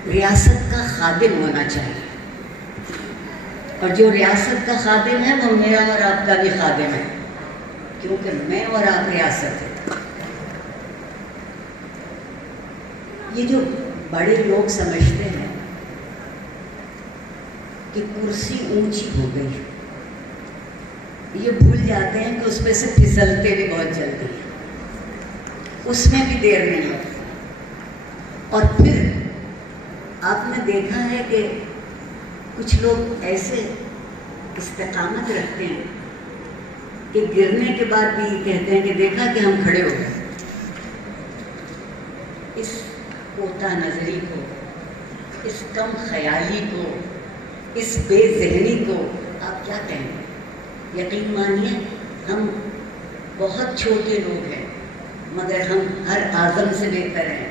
ریاست کا خادم ہونا چاہیے, اور جو ریاست کا خادم ہے وہ میرا اور آپ کا بھی خادم ہے, کیونکہ میں اور آپ ریاست ہیں. یہ جو بڑے لوگ سمجھتے ہیں کہ کرسی اونچی ہو گئی, یہ بھول جاتے ہیں کہ اس پہ سے پھسلتے بھی بہت جلدی ہیں, اس میں بھی دیر نہیں لگتی. اور پھر آپ نے دیکھا ہے کہ کچھ لوگ ایسے استقامت رکھتے ہیں کہ گرنے کے بعد بھی کہتے ہیں کہ دیکھا کہ ہم کھڑے ہو گئے. اس کوتا نظری کو, اس کم خیالی کو, اس بے ذہنی کو آپ کیا کہیں گے؟ یقین مانیے ہم بہت چھوٹے لوگ ہیں مگر ہم ہر اعظم سے بہتر ہیں,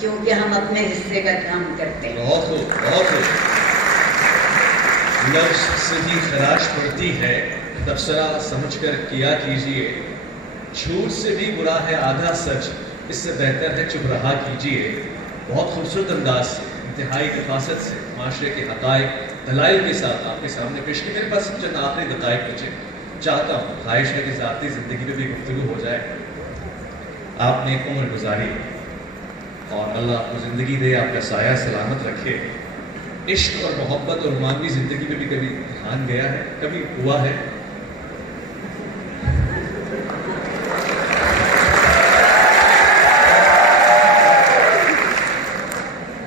کیونکہ ہم اپنے حصے کا کام کرتے ہیں. بہت ہو لفظ سے ہی خراش پڑتی ہے, تبصرہ سمجھ کر کیا کیجئے. جھوٹ سے بھی برا ہے آدھا سچ, اس سے بہتر ہے چپ رہا کیجئے. بہت خوبصورت انداز سے, انتہائی نفاست سے معاشرے کے حقائق دلائل کے ساتھ آپ کے سامنے پیش کی. میرے پاس چند آخری دقائق بچے, چاہتا ہوں خواہش ہے کہ ذاتی زندگی میں بھی گفتگو ہو جائے. آپ نے ایک عمر گزاری اور اللہ آپ کو زندگی دے, آپ کا سایہ سلامت رکھے. عشق اور محبت اور رومانوی زندگی میں بھی کبھی دھیان گیا ہے, کبھی ہوا ہے؟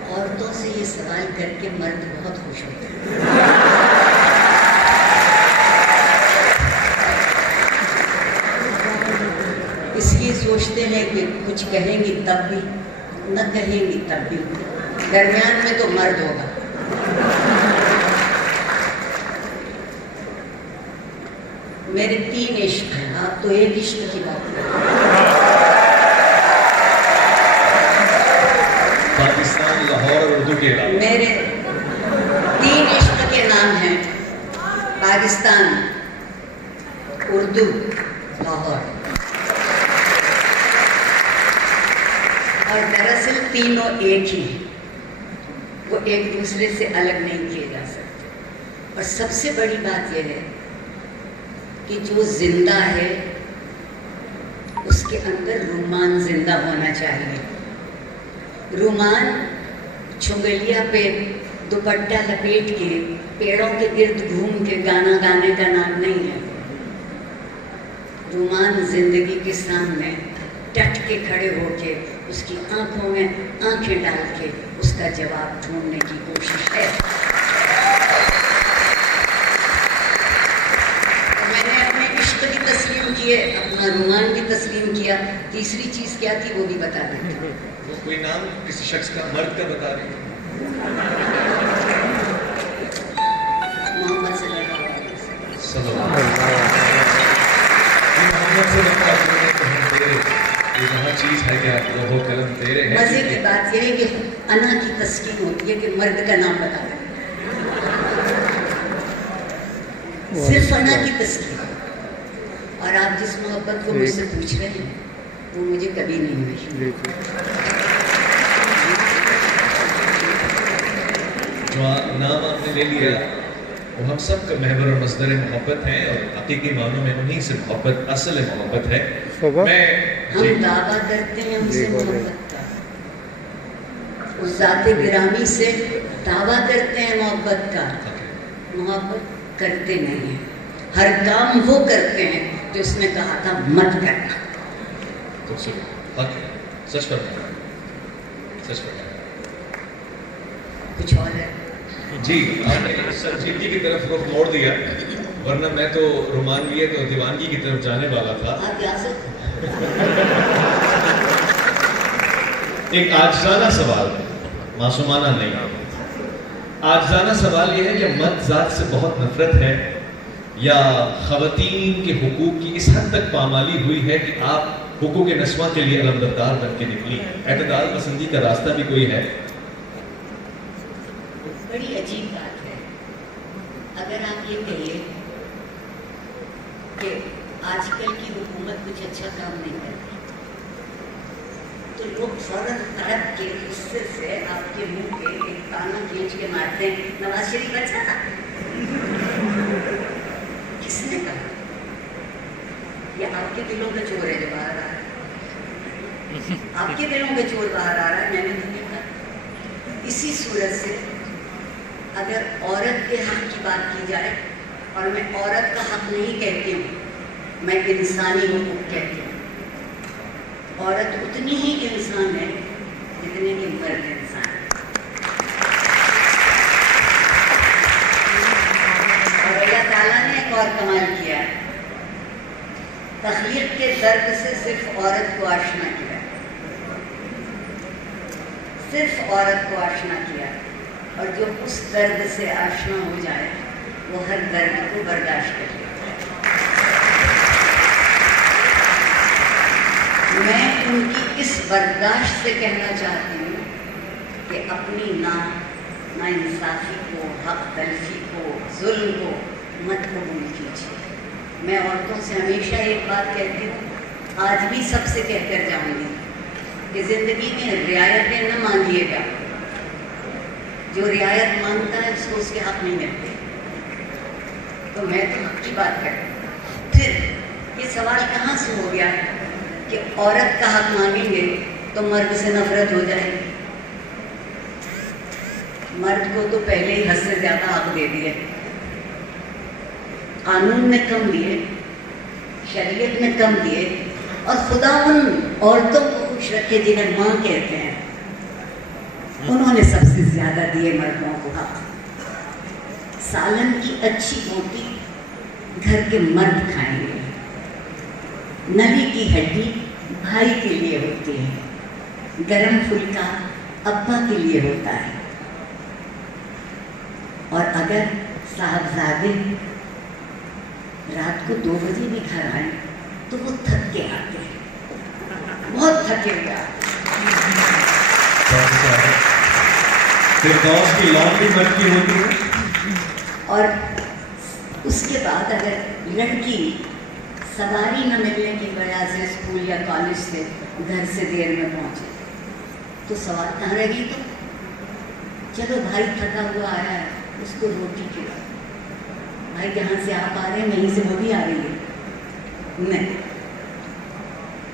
عورتوں سے یہ سوال کر کے مرد بہت خوش ہوتے ہیں. اس لیے سوچتے ہیں کہ کچھ کہیں گی تب بھی, نہ کہیں گی تب بھی, درمیان میں تو مرد ہوگا. میرے 3 عشق ہیں, آپ تو ایک عشق کی بات کریں. پاکستان, لاہور اور اردو کے علاوہ میرے 3 عشق کے نام ہیں, پاکستان, اردو, لاہور. اور دراصل تینوں ایک ہی ہیں, وہ ایک دوسرے سے الگ نہیں کیے جا سکتے. اور سب سے بڑی بات یہ ہے کہ جو زندہ ہے اس کے اندر رومان زندہ ہونا چاہیے. رومان چھنگلیا پہ دوپٹہ لپیٹ کے پیڑوں کے گرد گھوم کے گانا گانے کا نام نہیں ہے. رومان زندگی کے سامنے ڈٹ کے کھڑے ہو کے اس کی آنکھوں میں آنکھیں ڈال کے اس کا جواب ڈھونڈنے کی کوشش ہے. میں نے اپنے عشق بھی تسلیم کیے, اپنا رومان بھی تسلیم کیا. تیسری چیز کیا تھی وہ بھی بتا دیں. وہ کوئی نام کسی شخص کا, مرد کا بتا رہی ہے؟ محمد صلی اللہ علیہ وسلم. صلی اللہ علیہ وسلم. محمد سے لگتا ہے یہ وہاں چیز ہے کہ آپ لوگوں قلم تیرے ہیں. مزے کی بات یہ ہے کہ انا کی تسکین ہوتی ہے کہ مرد کا نام بتا دیں, صرف انا کی تسکین. اور آپ جس محبت کو مجھ سے پوچھ رہے ہیں وہ مجھے کبھی نہیں ہوئی. جو نام آپ نے لے لیا وہ ہم سب کا محور اور مصدر محبت ہے اور حقیقی معنوں میں انہیں سے محبت اصل محبت ہے. ہم دعویٰ کرتے ہیں ان سے محبت کا، اس ذات گرامی سے دعویٰ کرتے ہیں محبت کا، محبت کرتے نہیں ہیں. ہر کام وہ کرتے ہیں جو اس نے کہا تھا مت کرنا. سچ فرمایا، سچ فرمایا. کچھ اور ہے؟ جی آپ نے سنجیدگی کی طرف رخ موڑ دیا، ورنہ میں تو رومانویت اور دیوانگی کی طرف جانے والا تھا. آپ کیا سکتے؟ ایک عاجزانہ سوال، معصومانہ نہیں. عاجزانہ سوال یہ ہے کہ مرد ذات سے بہت نفرت ہے یا خواتین کے حقوق کی اس حد تک پامالی ہوئی ہے کہ آپ حقوق نسواں کے لیے علمبردار بن کے نکلی. اعتدال پسندی کا راستہ بھی کوئی ہے؟ بڑی عجیب بات ہے. اگر آپ یہ کہیے کہ آج کل کی حکومت کچھ اچھا کام نہیں کرتی تو لوگ فوراً تڑپ کے غصے سے آپ کے منہ پہ ایک تانا کھینچ کے مارتے ہیں نواز شریف اچھا تھا. کس نے کہا؟ یہ آپ کے دلوں کا چور ہے جو باہر آ رہا ہے. آپ کے دلوں کا چور باہر آ رہا ہے، میں نے نہیں کہا. اسی صورت سے اگر عورت کے حق کی بات کی جائے، اور میں عورت کا حق نہیں کہتی ہوں، میں انسانی حقوق کہتی ہوں. عورت اتنی ہی انسان ہے جتنے کہ مرد انسان ہے. اور اللہ تعالیٰ نے ایک اور کمال کیا ہے، تخلیق کے درد سے صرف عورت کو آشنا کیا، صرف عورت کو آشنا کیا. اور جو اس درد سے آشنا ہو جائے وہ ہر درد کو برداشت کر لیتا ہے. میں ان کی اس برداشت سے کہنا چاہتی ہوں کہ اپنی ناانصافی کو، حق تلفی کو، ظلم کو مت قبول کیجیے. میں عورتوں سے ہمیشہ ایک بات کہتی ہوں، آج بھی سب سے کہہ کر جاؤں گی کہ زندگی میں رعایتیں نہ مانگیے گا. جو رعایت مانگتا ہے اس کو اس کے حق نہیں ملتے. تو میں تو حق کی بات کرتی ہوں. پھر یہ سوال کہاں سے ہو گیا کہ عورت کا حق مانگیں گے تو مرد سے نفرت ہو جائے گی؟ مرد کو تو پہلے ہی حد سے زیادہ حق دے دیے، قانون نے کم دیے، شریعت نے کم دیے، اور خدا ان عورتوں کو خوش رکھے جنہیں ماں کہتے ہیں، انہوں نے سب سے زیادہ دیے مردوں کو حق. سالن کی اچھی روٹی گھر کے مرد کھائیں گے، نلی کی ہڈی بھائی کے لیے ہوتی ہے، گرم پھلکا ابا کے لیے ہوتا ہے. اور اگر صاحبزادے رات کو 2 بجے بھی گھر آئیں تو وہ تھک کے آتے ہیں، بہت تھکے ہوئے آتے ہیں. فردوس کی لانڈری مرد کی ہوتی ہے. اور اس کے بعد اگر لڑکی سواری نہ ملنے کی وجہ سے اسکول یا کالج سے گھر سے دیر میں پہنچے تو سوال کہاں رہ گئی؟ تو چلو بھائی تھکا ہوا آیا ہے، اس کو روٹی کھلاؤ. بھائی جہاں سے آپ آ رہے ہیں وہیں سے وہ بھی آ رہی ہے. نہیں،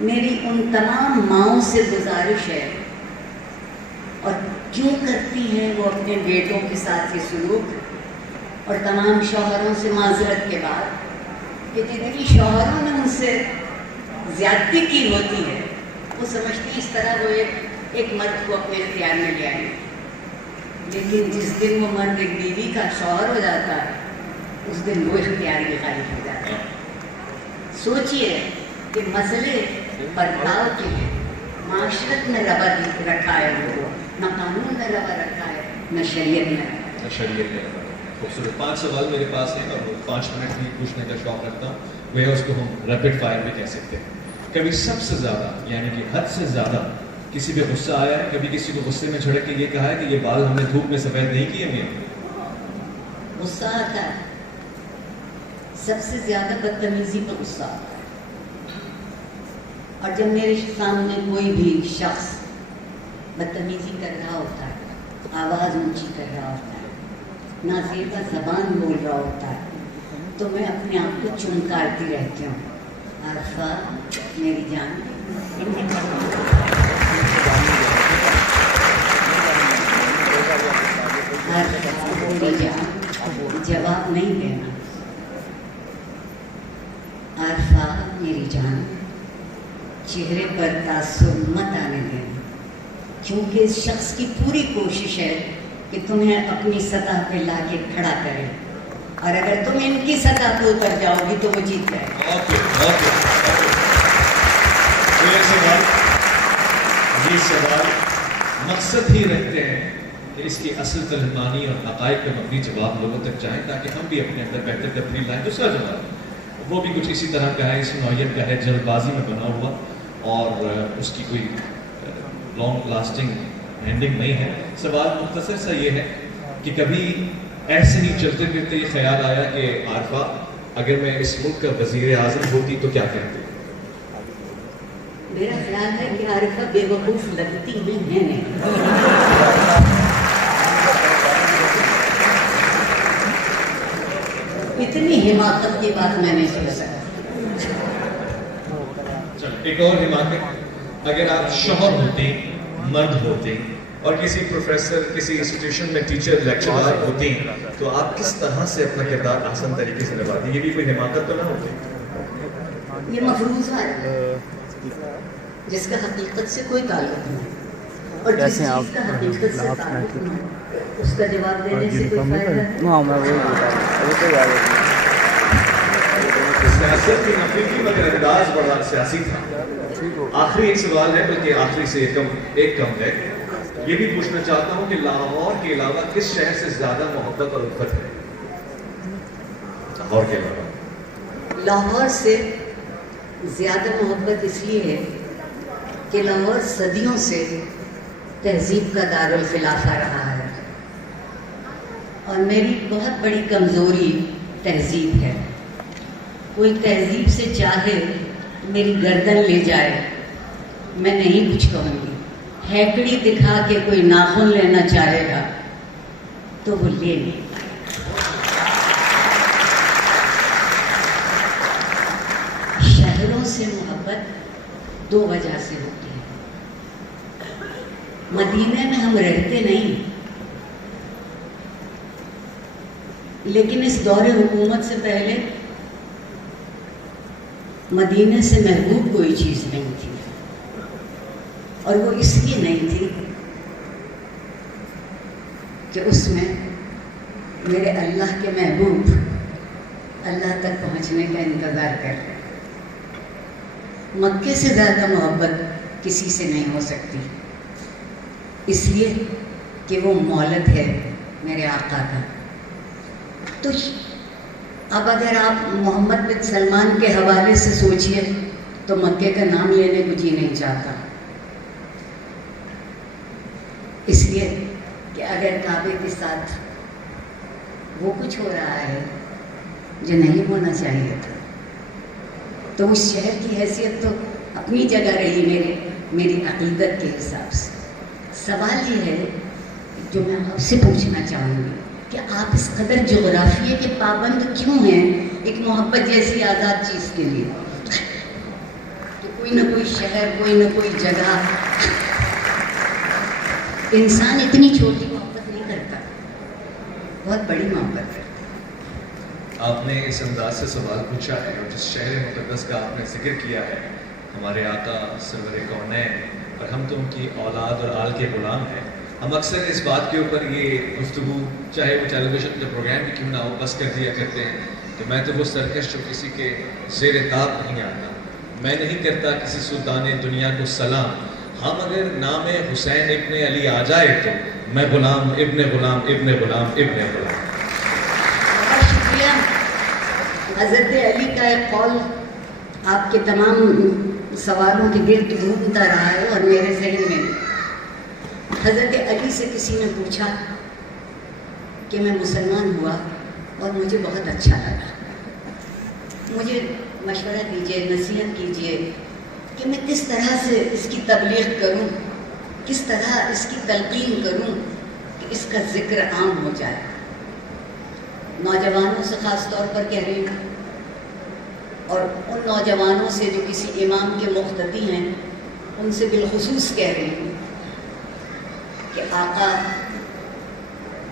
میری ان تمام ماؤں سے گزارش ہے، اور کیوں کرتی ہیں وہ اپنے بیٹوں کے ساتھ یہ سلوک، اور تمام شوہروں سے معذرت کے بعد کہ جتنی شوہروں نے ان سے زیادتی کی ہوتی ہے وہ سمجھتی اس طرح وہ ایک مرد کو اپنے اختیار میں لے آئیں. لیکن جس دن وہ مرد ایک بیوی کا شوہر ہو جاتا ہے اس دن وہ اختیار بھی غائب ہو جاتا ہے. سوچئے کہ مسئلے برتاؤ کے لیے معاشرت میں روا رکھا ہے، وہ نہ قانون میں روا رکھا ہے نہ شریعت میں. شریعت میں خوبصورت 5 سوال میرے پاس ہیں اور 5 منٹ بھی پوچھنے کا شوق رکھتا ہوں. وہ ہے اس کو ہم ریپڈ فائر بھی کہہ سکتے ہیں. کبھی سب سے زیادہ یعنی کہ حد سے زیادہ کسی پہ غصہ آیا ہے؟ کبھی کسی کو غصے میں جھڑک کے یہ کہا ہے کہ یہ بال ہم نے دھوپ میں سفید نہیں کیے ہوئے؟ غصہ آتا ہے، سب سے زیادہ بدتمیزی پر غصہ آتا ہے. اور جب میرے سامنے کوئی بھی شخص بدتمیزی کر رہا ہوتا ہے، آواز اونچی کر رہا ہوتا ہے، نازیبا زبان بول رہا ہوتا ہے، تو میں اپنے آپ کو چمکارتی رہتی ہوں، عارفہ میری جان، عارفہ میری جان، جواب نہیں دینا، عارفہ میری جان، چہرے پر تاثر مت آنے دینا، کیونکہ اس شخص کی پوری کوشش ہے کہ تمہیں اپنی سطح پہ لا کے کھڑا کرے، اور اگر تم ان کی سطح پہ اتر جاؤ گی تو وہ جیت جائے گا۔ یہ سوال مقصد ہی رکھتے ہیں کہ اس کی اصل ترجمانی اور حقائق پہ مبنی جواب لوگوں تک جائیں، تاکہ ہم بھی اپنے اندر بہتر تبدیل لائیں۔ دوسرا جواب وہ بھی کچھ اسی طرح کا ہے، اس نوعیت کا ہے، جلد بازی میں بنا ہوا، اور اس کی کوئی لانگ لاسٹنگ اینڈنگ نہیں ہے۔ سوال مختصر سا یہ ہے کہ کبھی ایسے ہی چلتے پھرتے یہ خیال آیا کہ عارفہ اگر میں اس ملک کا وزیر اعظم ہوتی تو کیا کہتی؟ میرا خیال ہے کہ عارفہ بے وقوف لگتی ہی ہے نہیں، اتنی حماقت کی بات میں نہیں سن سکتا۔ ایک اور حماقت، اگر آپ شوہر ہوتے، مرد ہوتے، اور کسی پروفیسر کسی انسٹیٹیوشن میں ٹیچر لیکچرار ہوتی، تو آپ کس طرح سے اپنا کردار آسان طریقے سے نبھاتی؟ یہ بھی کوئی حماقت تو نہ ہوتی؟ یہ مفروضہ ہے جس کا حقیقت سے کوئی تعلق نہیں، اور جس چیز کا حقیقت سے تعلق نہیں اس کا جواب دینے سے کوئی فائدہ ہے؟ سیاست کی نفی مگر انداز بڑا سیاسی تھا۔ آخری ایک سوال ہے، بلکہ آخری سے ایک کم ہے، یہ بھی پوچھنا چاہتا ہوں کہ لاہور کے علاوہ کس شہر سے زیادہ محبت اور الفت ہے؟ لاہور کے علاوہ لاہور سے زیادہ محبت اس لیے ہے کہ لاہور صدیوں سے تہذیب کا دارالخلافہ رہا ہے، اور میری بہت بڑی کمزوری تہذیب ہے۔ کوئی تہذیب سے چاہے میری گردن لے جائے، میں نہیں کچھ کہوں گی۔ ہیکڑی دکھا کے کوئی ناخن لینا چاہے گا تو وہ لے لے۔ شہروں سے محبت دو وجہ سے ہوتی ہے۔ مدینے میں ہم رہتے نہیں، لیکن اس دور حکومت سے پہلے مدینے سے محبوب کوئی چیز نہیں تھی، اور وہ اس لیے نہیں تھی کہ اس میں میرے اللہ کے محبوب اللہ تک پہنچنے کا انتظار کر رہے۔ مکے سے زیادہ محبت کسی سے نہیں ہو سکتی، اس لیے کہ وہ مولد ہے میرے آقا کا۔ تو اب اگر آپ محمد بن سلمان کے حوالے سے سوچئے تو مکے کا نام لینے کو جی نہیں چاہتا، اس لیے کہ اگر کعبے کے ساتھ وہ کچھ ہو رہا ہے جو نہیں ہونا چاہیے تھا، تو اس شہر کی حیثیت تو اپنی جگہ رہی میری عقیدت کے حساب سے۔ سوال یہ ہے جو میں آپ سے پوچھنا چاہوں گی کہ آپ اس قدر جغرافیے کے پابند کیوں ہیں ایک محبت جیسی آزاد چیز کے لیے؟ کہ کوئی نہ کوئی شہر، کوئی نہ کوئی جگہ، انسان اتنی چھوٹی محبت نہیں کرتا، بہت بڑی محبت کرتا۔ آپ نے اس انداز سے سوال پوچھا ہے، اور جس شہر مقدس کا آپ نے ذکر کیا ہے، ہمارے آقا سرور کونین، اور ہم تو ان کی اولاد اور آل کے غلام ہیں۔ ہم اکثر اس بات کے اوپر یہ گفتگو، چاہے وہ ٹیلی ویژن کے پروگرام بھی کیوں نہ ہو، بس کر دیا کرتے ہیں کہ میں تو وہ سرکش جو کسی کے زیر تاب نہیں آتا، میں نہیں کرتا کسی سلطان دنیا کو سلام، ہم اگر نام حسین ابن علی آ جائے تو میں غلام ابن غلام ابن غلام ابن غلام۔ بہت شکریہ۔ حضرت علی کا ایک قول آپ کے تمام سوالوں کے گرد گھومتا رہا ہے اور میرے ذہن میں بھی۔ حضرت علی سے کسی نے پوچھا کہ میں مسلمان ہوا اور مجھے بہت اچھا لگا، مجھے مشورہ دیجیے، نصیحت کیجیے کہ میں کس طرح سے اس کی تبلیغ کروں، کس طرح اس کی تلقین کروں کہ اس کا ذکر عام ہو جائے۔ نوجوانوں سے خاص طور پر کہہ رہی ہوں، اور ان نوجوانوں سے جو کسی امام کے مقتدی ہیں ان سے بالخصوص کہہ رہی ہوں کہ آقا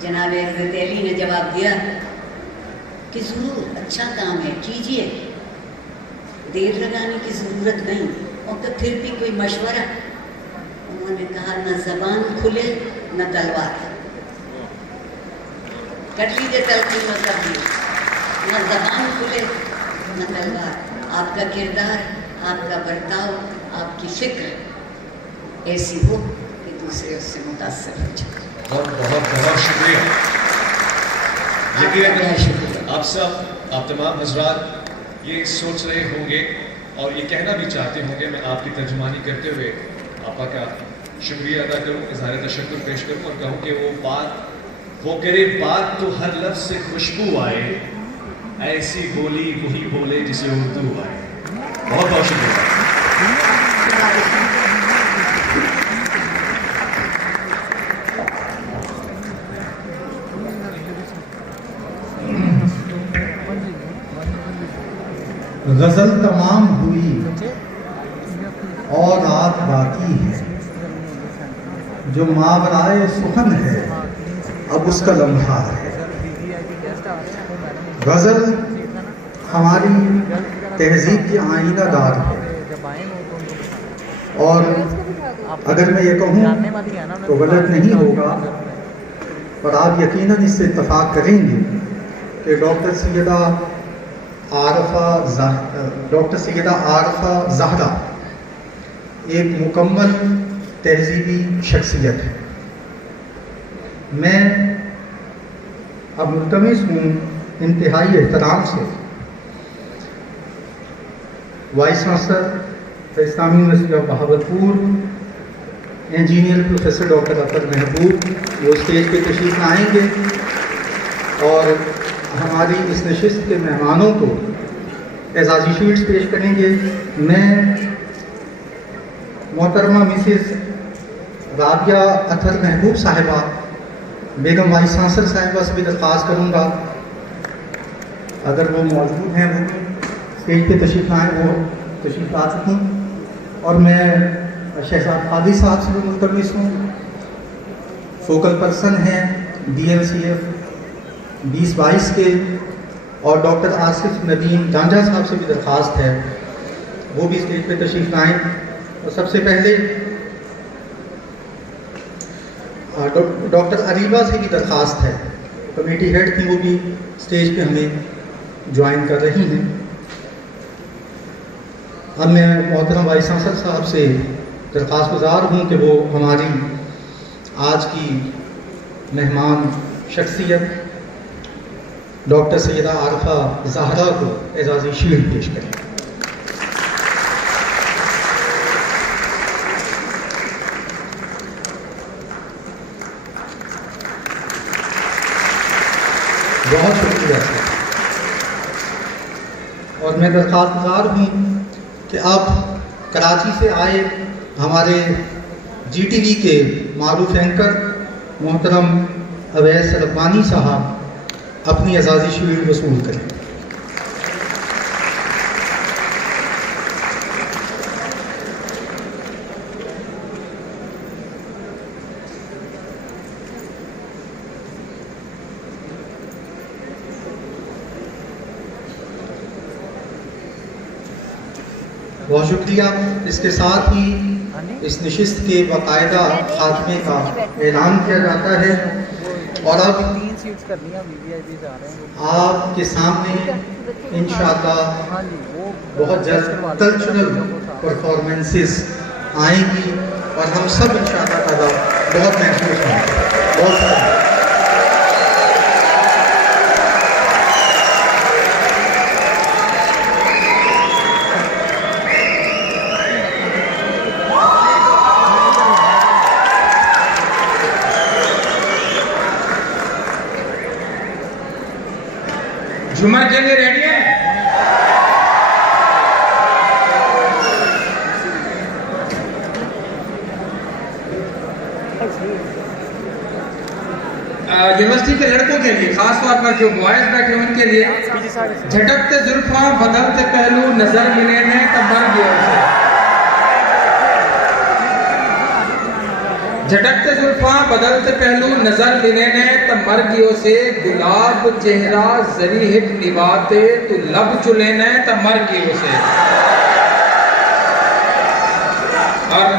جناب حضرت علی نے جواب دیا کہ ضرور اچھا کام ہے، کیجئے، دیر لگانے کی ضرورت نہیں۔ اور تو پھر بھی کوئی مشورہ؟ انہوں نے کہا نہ زبان کھلے نہ تلوار، کر لیجیے تلقین و تبلیغ، نہ زبان کھلے نہ تلوار، آپ کا کردار، آپ کا برتاؤ، آپ کی فکر ایسی ہو کہ دوسرے اس سے متاثر ہو جائے۔ بہت بہت بہت شکریہ۔ یقیناً آپ سب، آپ تمام حضرات یہ سوچ رہے ہوں گے اور یہ کہنا بھی چاہتے ہوں گے، میں آپ کی ترجمانی کرتے ہوئے آپا کا شکریہ ادا کروں، اظہار تشکر پیش کروں اور کہوں کہ وہ کرے بات تو ہر لفظ سے خوشبو آئے، ایسی بولی وہی بولے جسے اردو آئے۔ بہت بہت شکریہ۔ غزل تمام ہوئی اور رات باقی ہے، جو ماورائے سخن ہے اب اس کا لمحہ ہے۔ غزل ہماری تہذیب کی آئینہ دار ہے، اور اگر میں یہ کہوں تو غلط نہیں ہوگا، پر آپ یقیناً اس سے اتفاق کریں گے کہ ڈاکٹر سیدہ عارفہ زہرا ایک مکمل تہذیبی شخصیت ہے۔ میں اب ملتمس ہوں انتہائی احترام سے vice chancellor Islamia university of Bahawalpur engineer professor doctor Athar Mehboob وہ اسٹیج پہ تشریف لائیں گے اور ہماری اس نشست کے مہمانوں کو اعزازی شیلڈز پیش کریں گے۔ میں محترمہ مسز رابعہ اطہر محبوب صاحبہ بیگم وائس چانسلر صاحبہ سے بھی درخواست کروں گا، اگر وہ موجود ہیں وہ اسٹیج پہ تشریف لائیں، وہ تشریف لا سکیں۔ اور میں شہزاد قادری صاحب سے بھی ملتمس ہوں، فوکل پرسن ہیں DLCF 2022 کے، اور ڈاکٹر آصف ندیم ڈانجا صاحب سے بھی درخواست ہے وہ بھی اسٹیج پہ تشریف لائیں۔ اور سب سے پہلے ڈاکٹر عریبہ سے بھی درخواست ہے، کمیٹی ہیڈ تھی، وہ بھی اسٹیج پہ ہمیں جوائن کر رہی ہیں۔ اب میں محترم وائس چانسلر صاحب سے درخواست گزار ہوں کہ وہ ہماری آج کی مہمان شخصیت ڈاکٹر سیدہ عارفہ زہرا کو اعزازی شیلڈ پیش کریں۔ بہت شکریہ اور میں درخواست گزار ہوں کہ اب کراچی سے آئے ہمارے GTV کے معروف اینکر محترم اویس ربانی صاحب اپنی اعزازی شیلڈ وصول کریں۔ بہت شکریہ۔ اس کے ساتھ ہی اس نشست کے باقاعدہ خاتمے کا اعلان کیا جاتا ہے، اور اب آپ کے سامنے انشاءاللہ بہت جلد کلچرل پرفارمنسز آئیں گی اور ہم سب انشاءاللہ تعالیٰ بہت محسوس ہوں گے۔ بہت شکریہ۔ جمعہ کے لیے ریڈی ہے؟ یونیورسٹی کے لڑکوں کے لیے، خاص طور پر جو بوائز بیٹھے ان کے لیے، جھٹکتے زلفاں بدلتے پہلو نظر ملے نے تب مر گئے سے، جھٹکتے زلفاں بدلتے پہلو نظر ملے نے تب مر گئے سے، گلاب چہرہ زری ہٹ نباتے تو لب چلے نے تب مر گئے سے. اور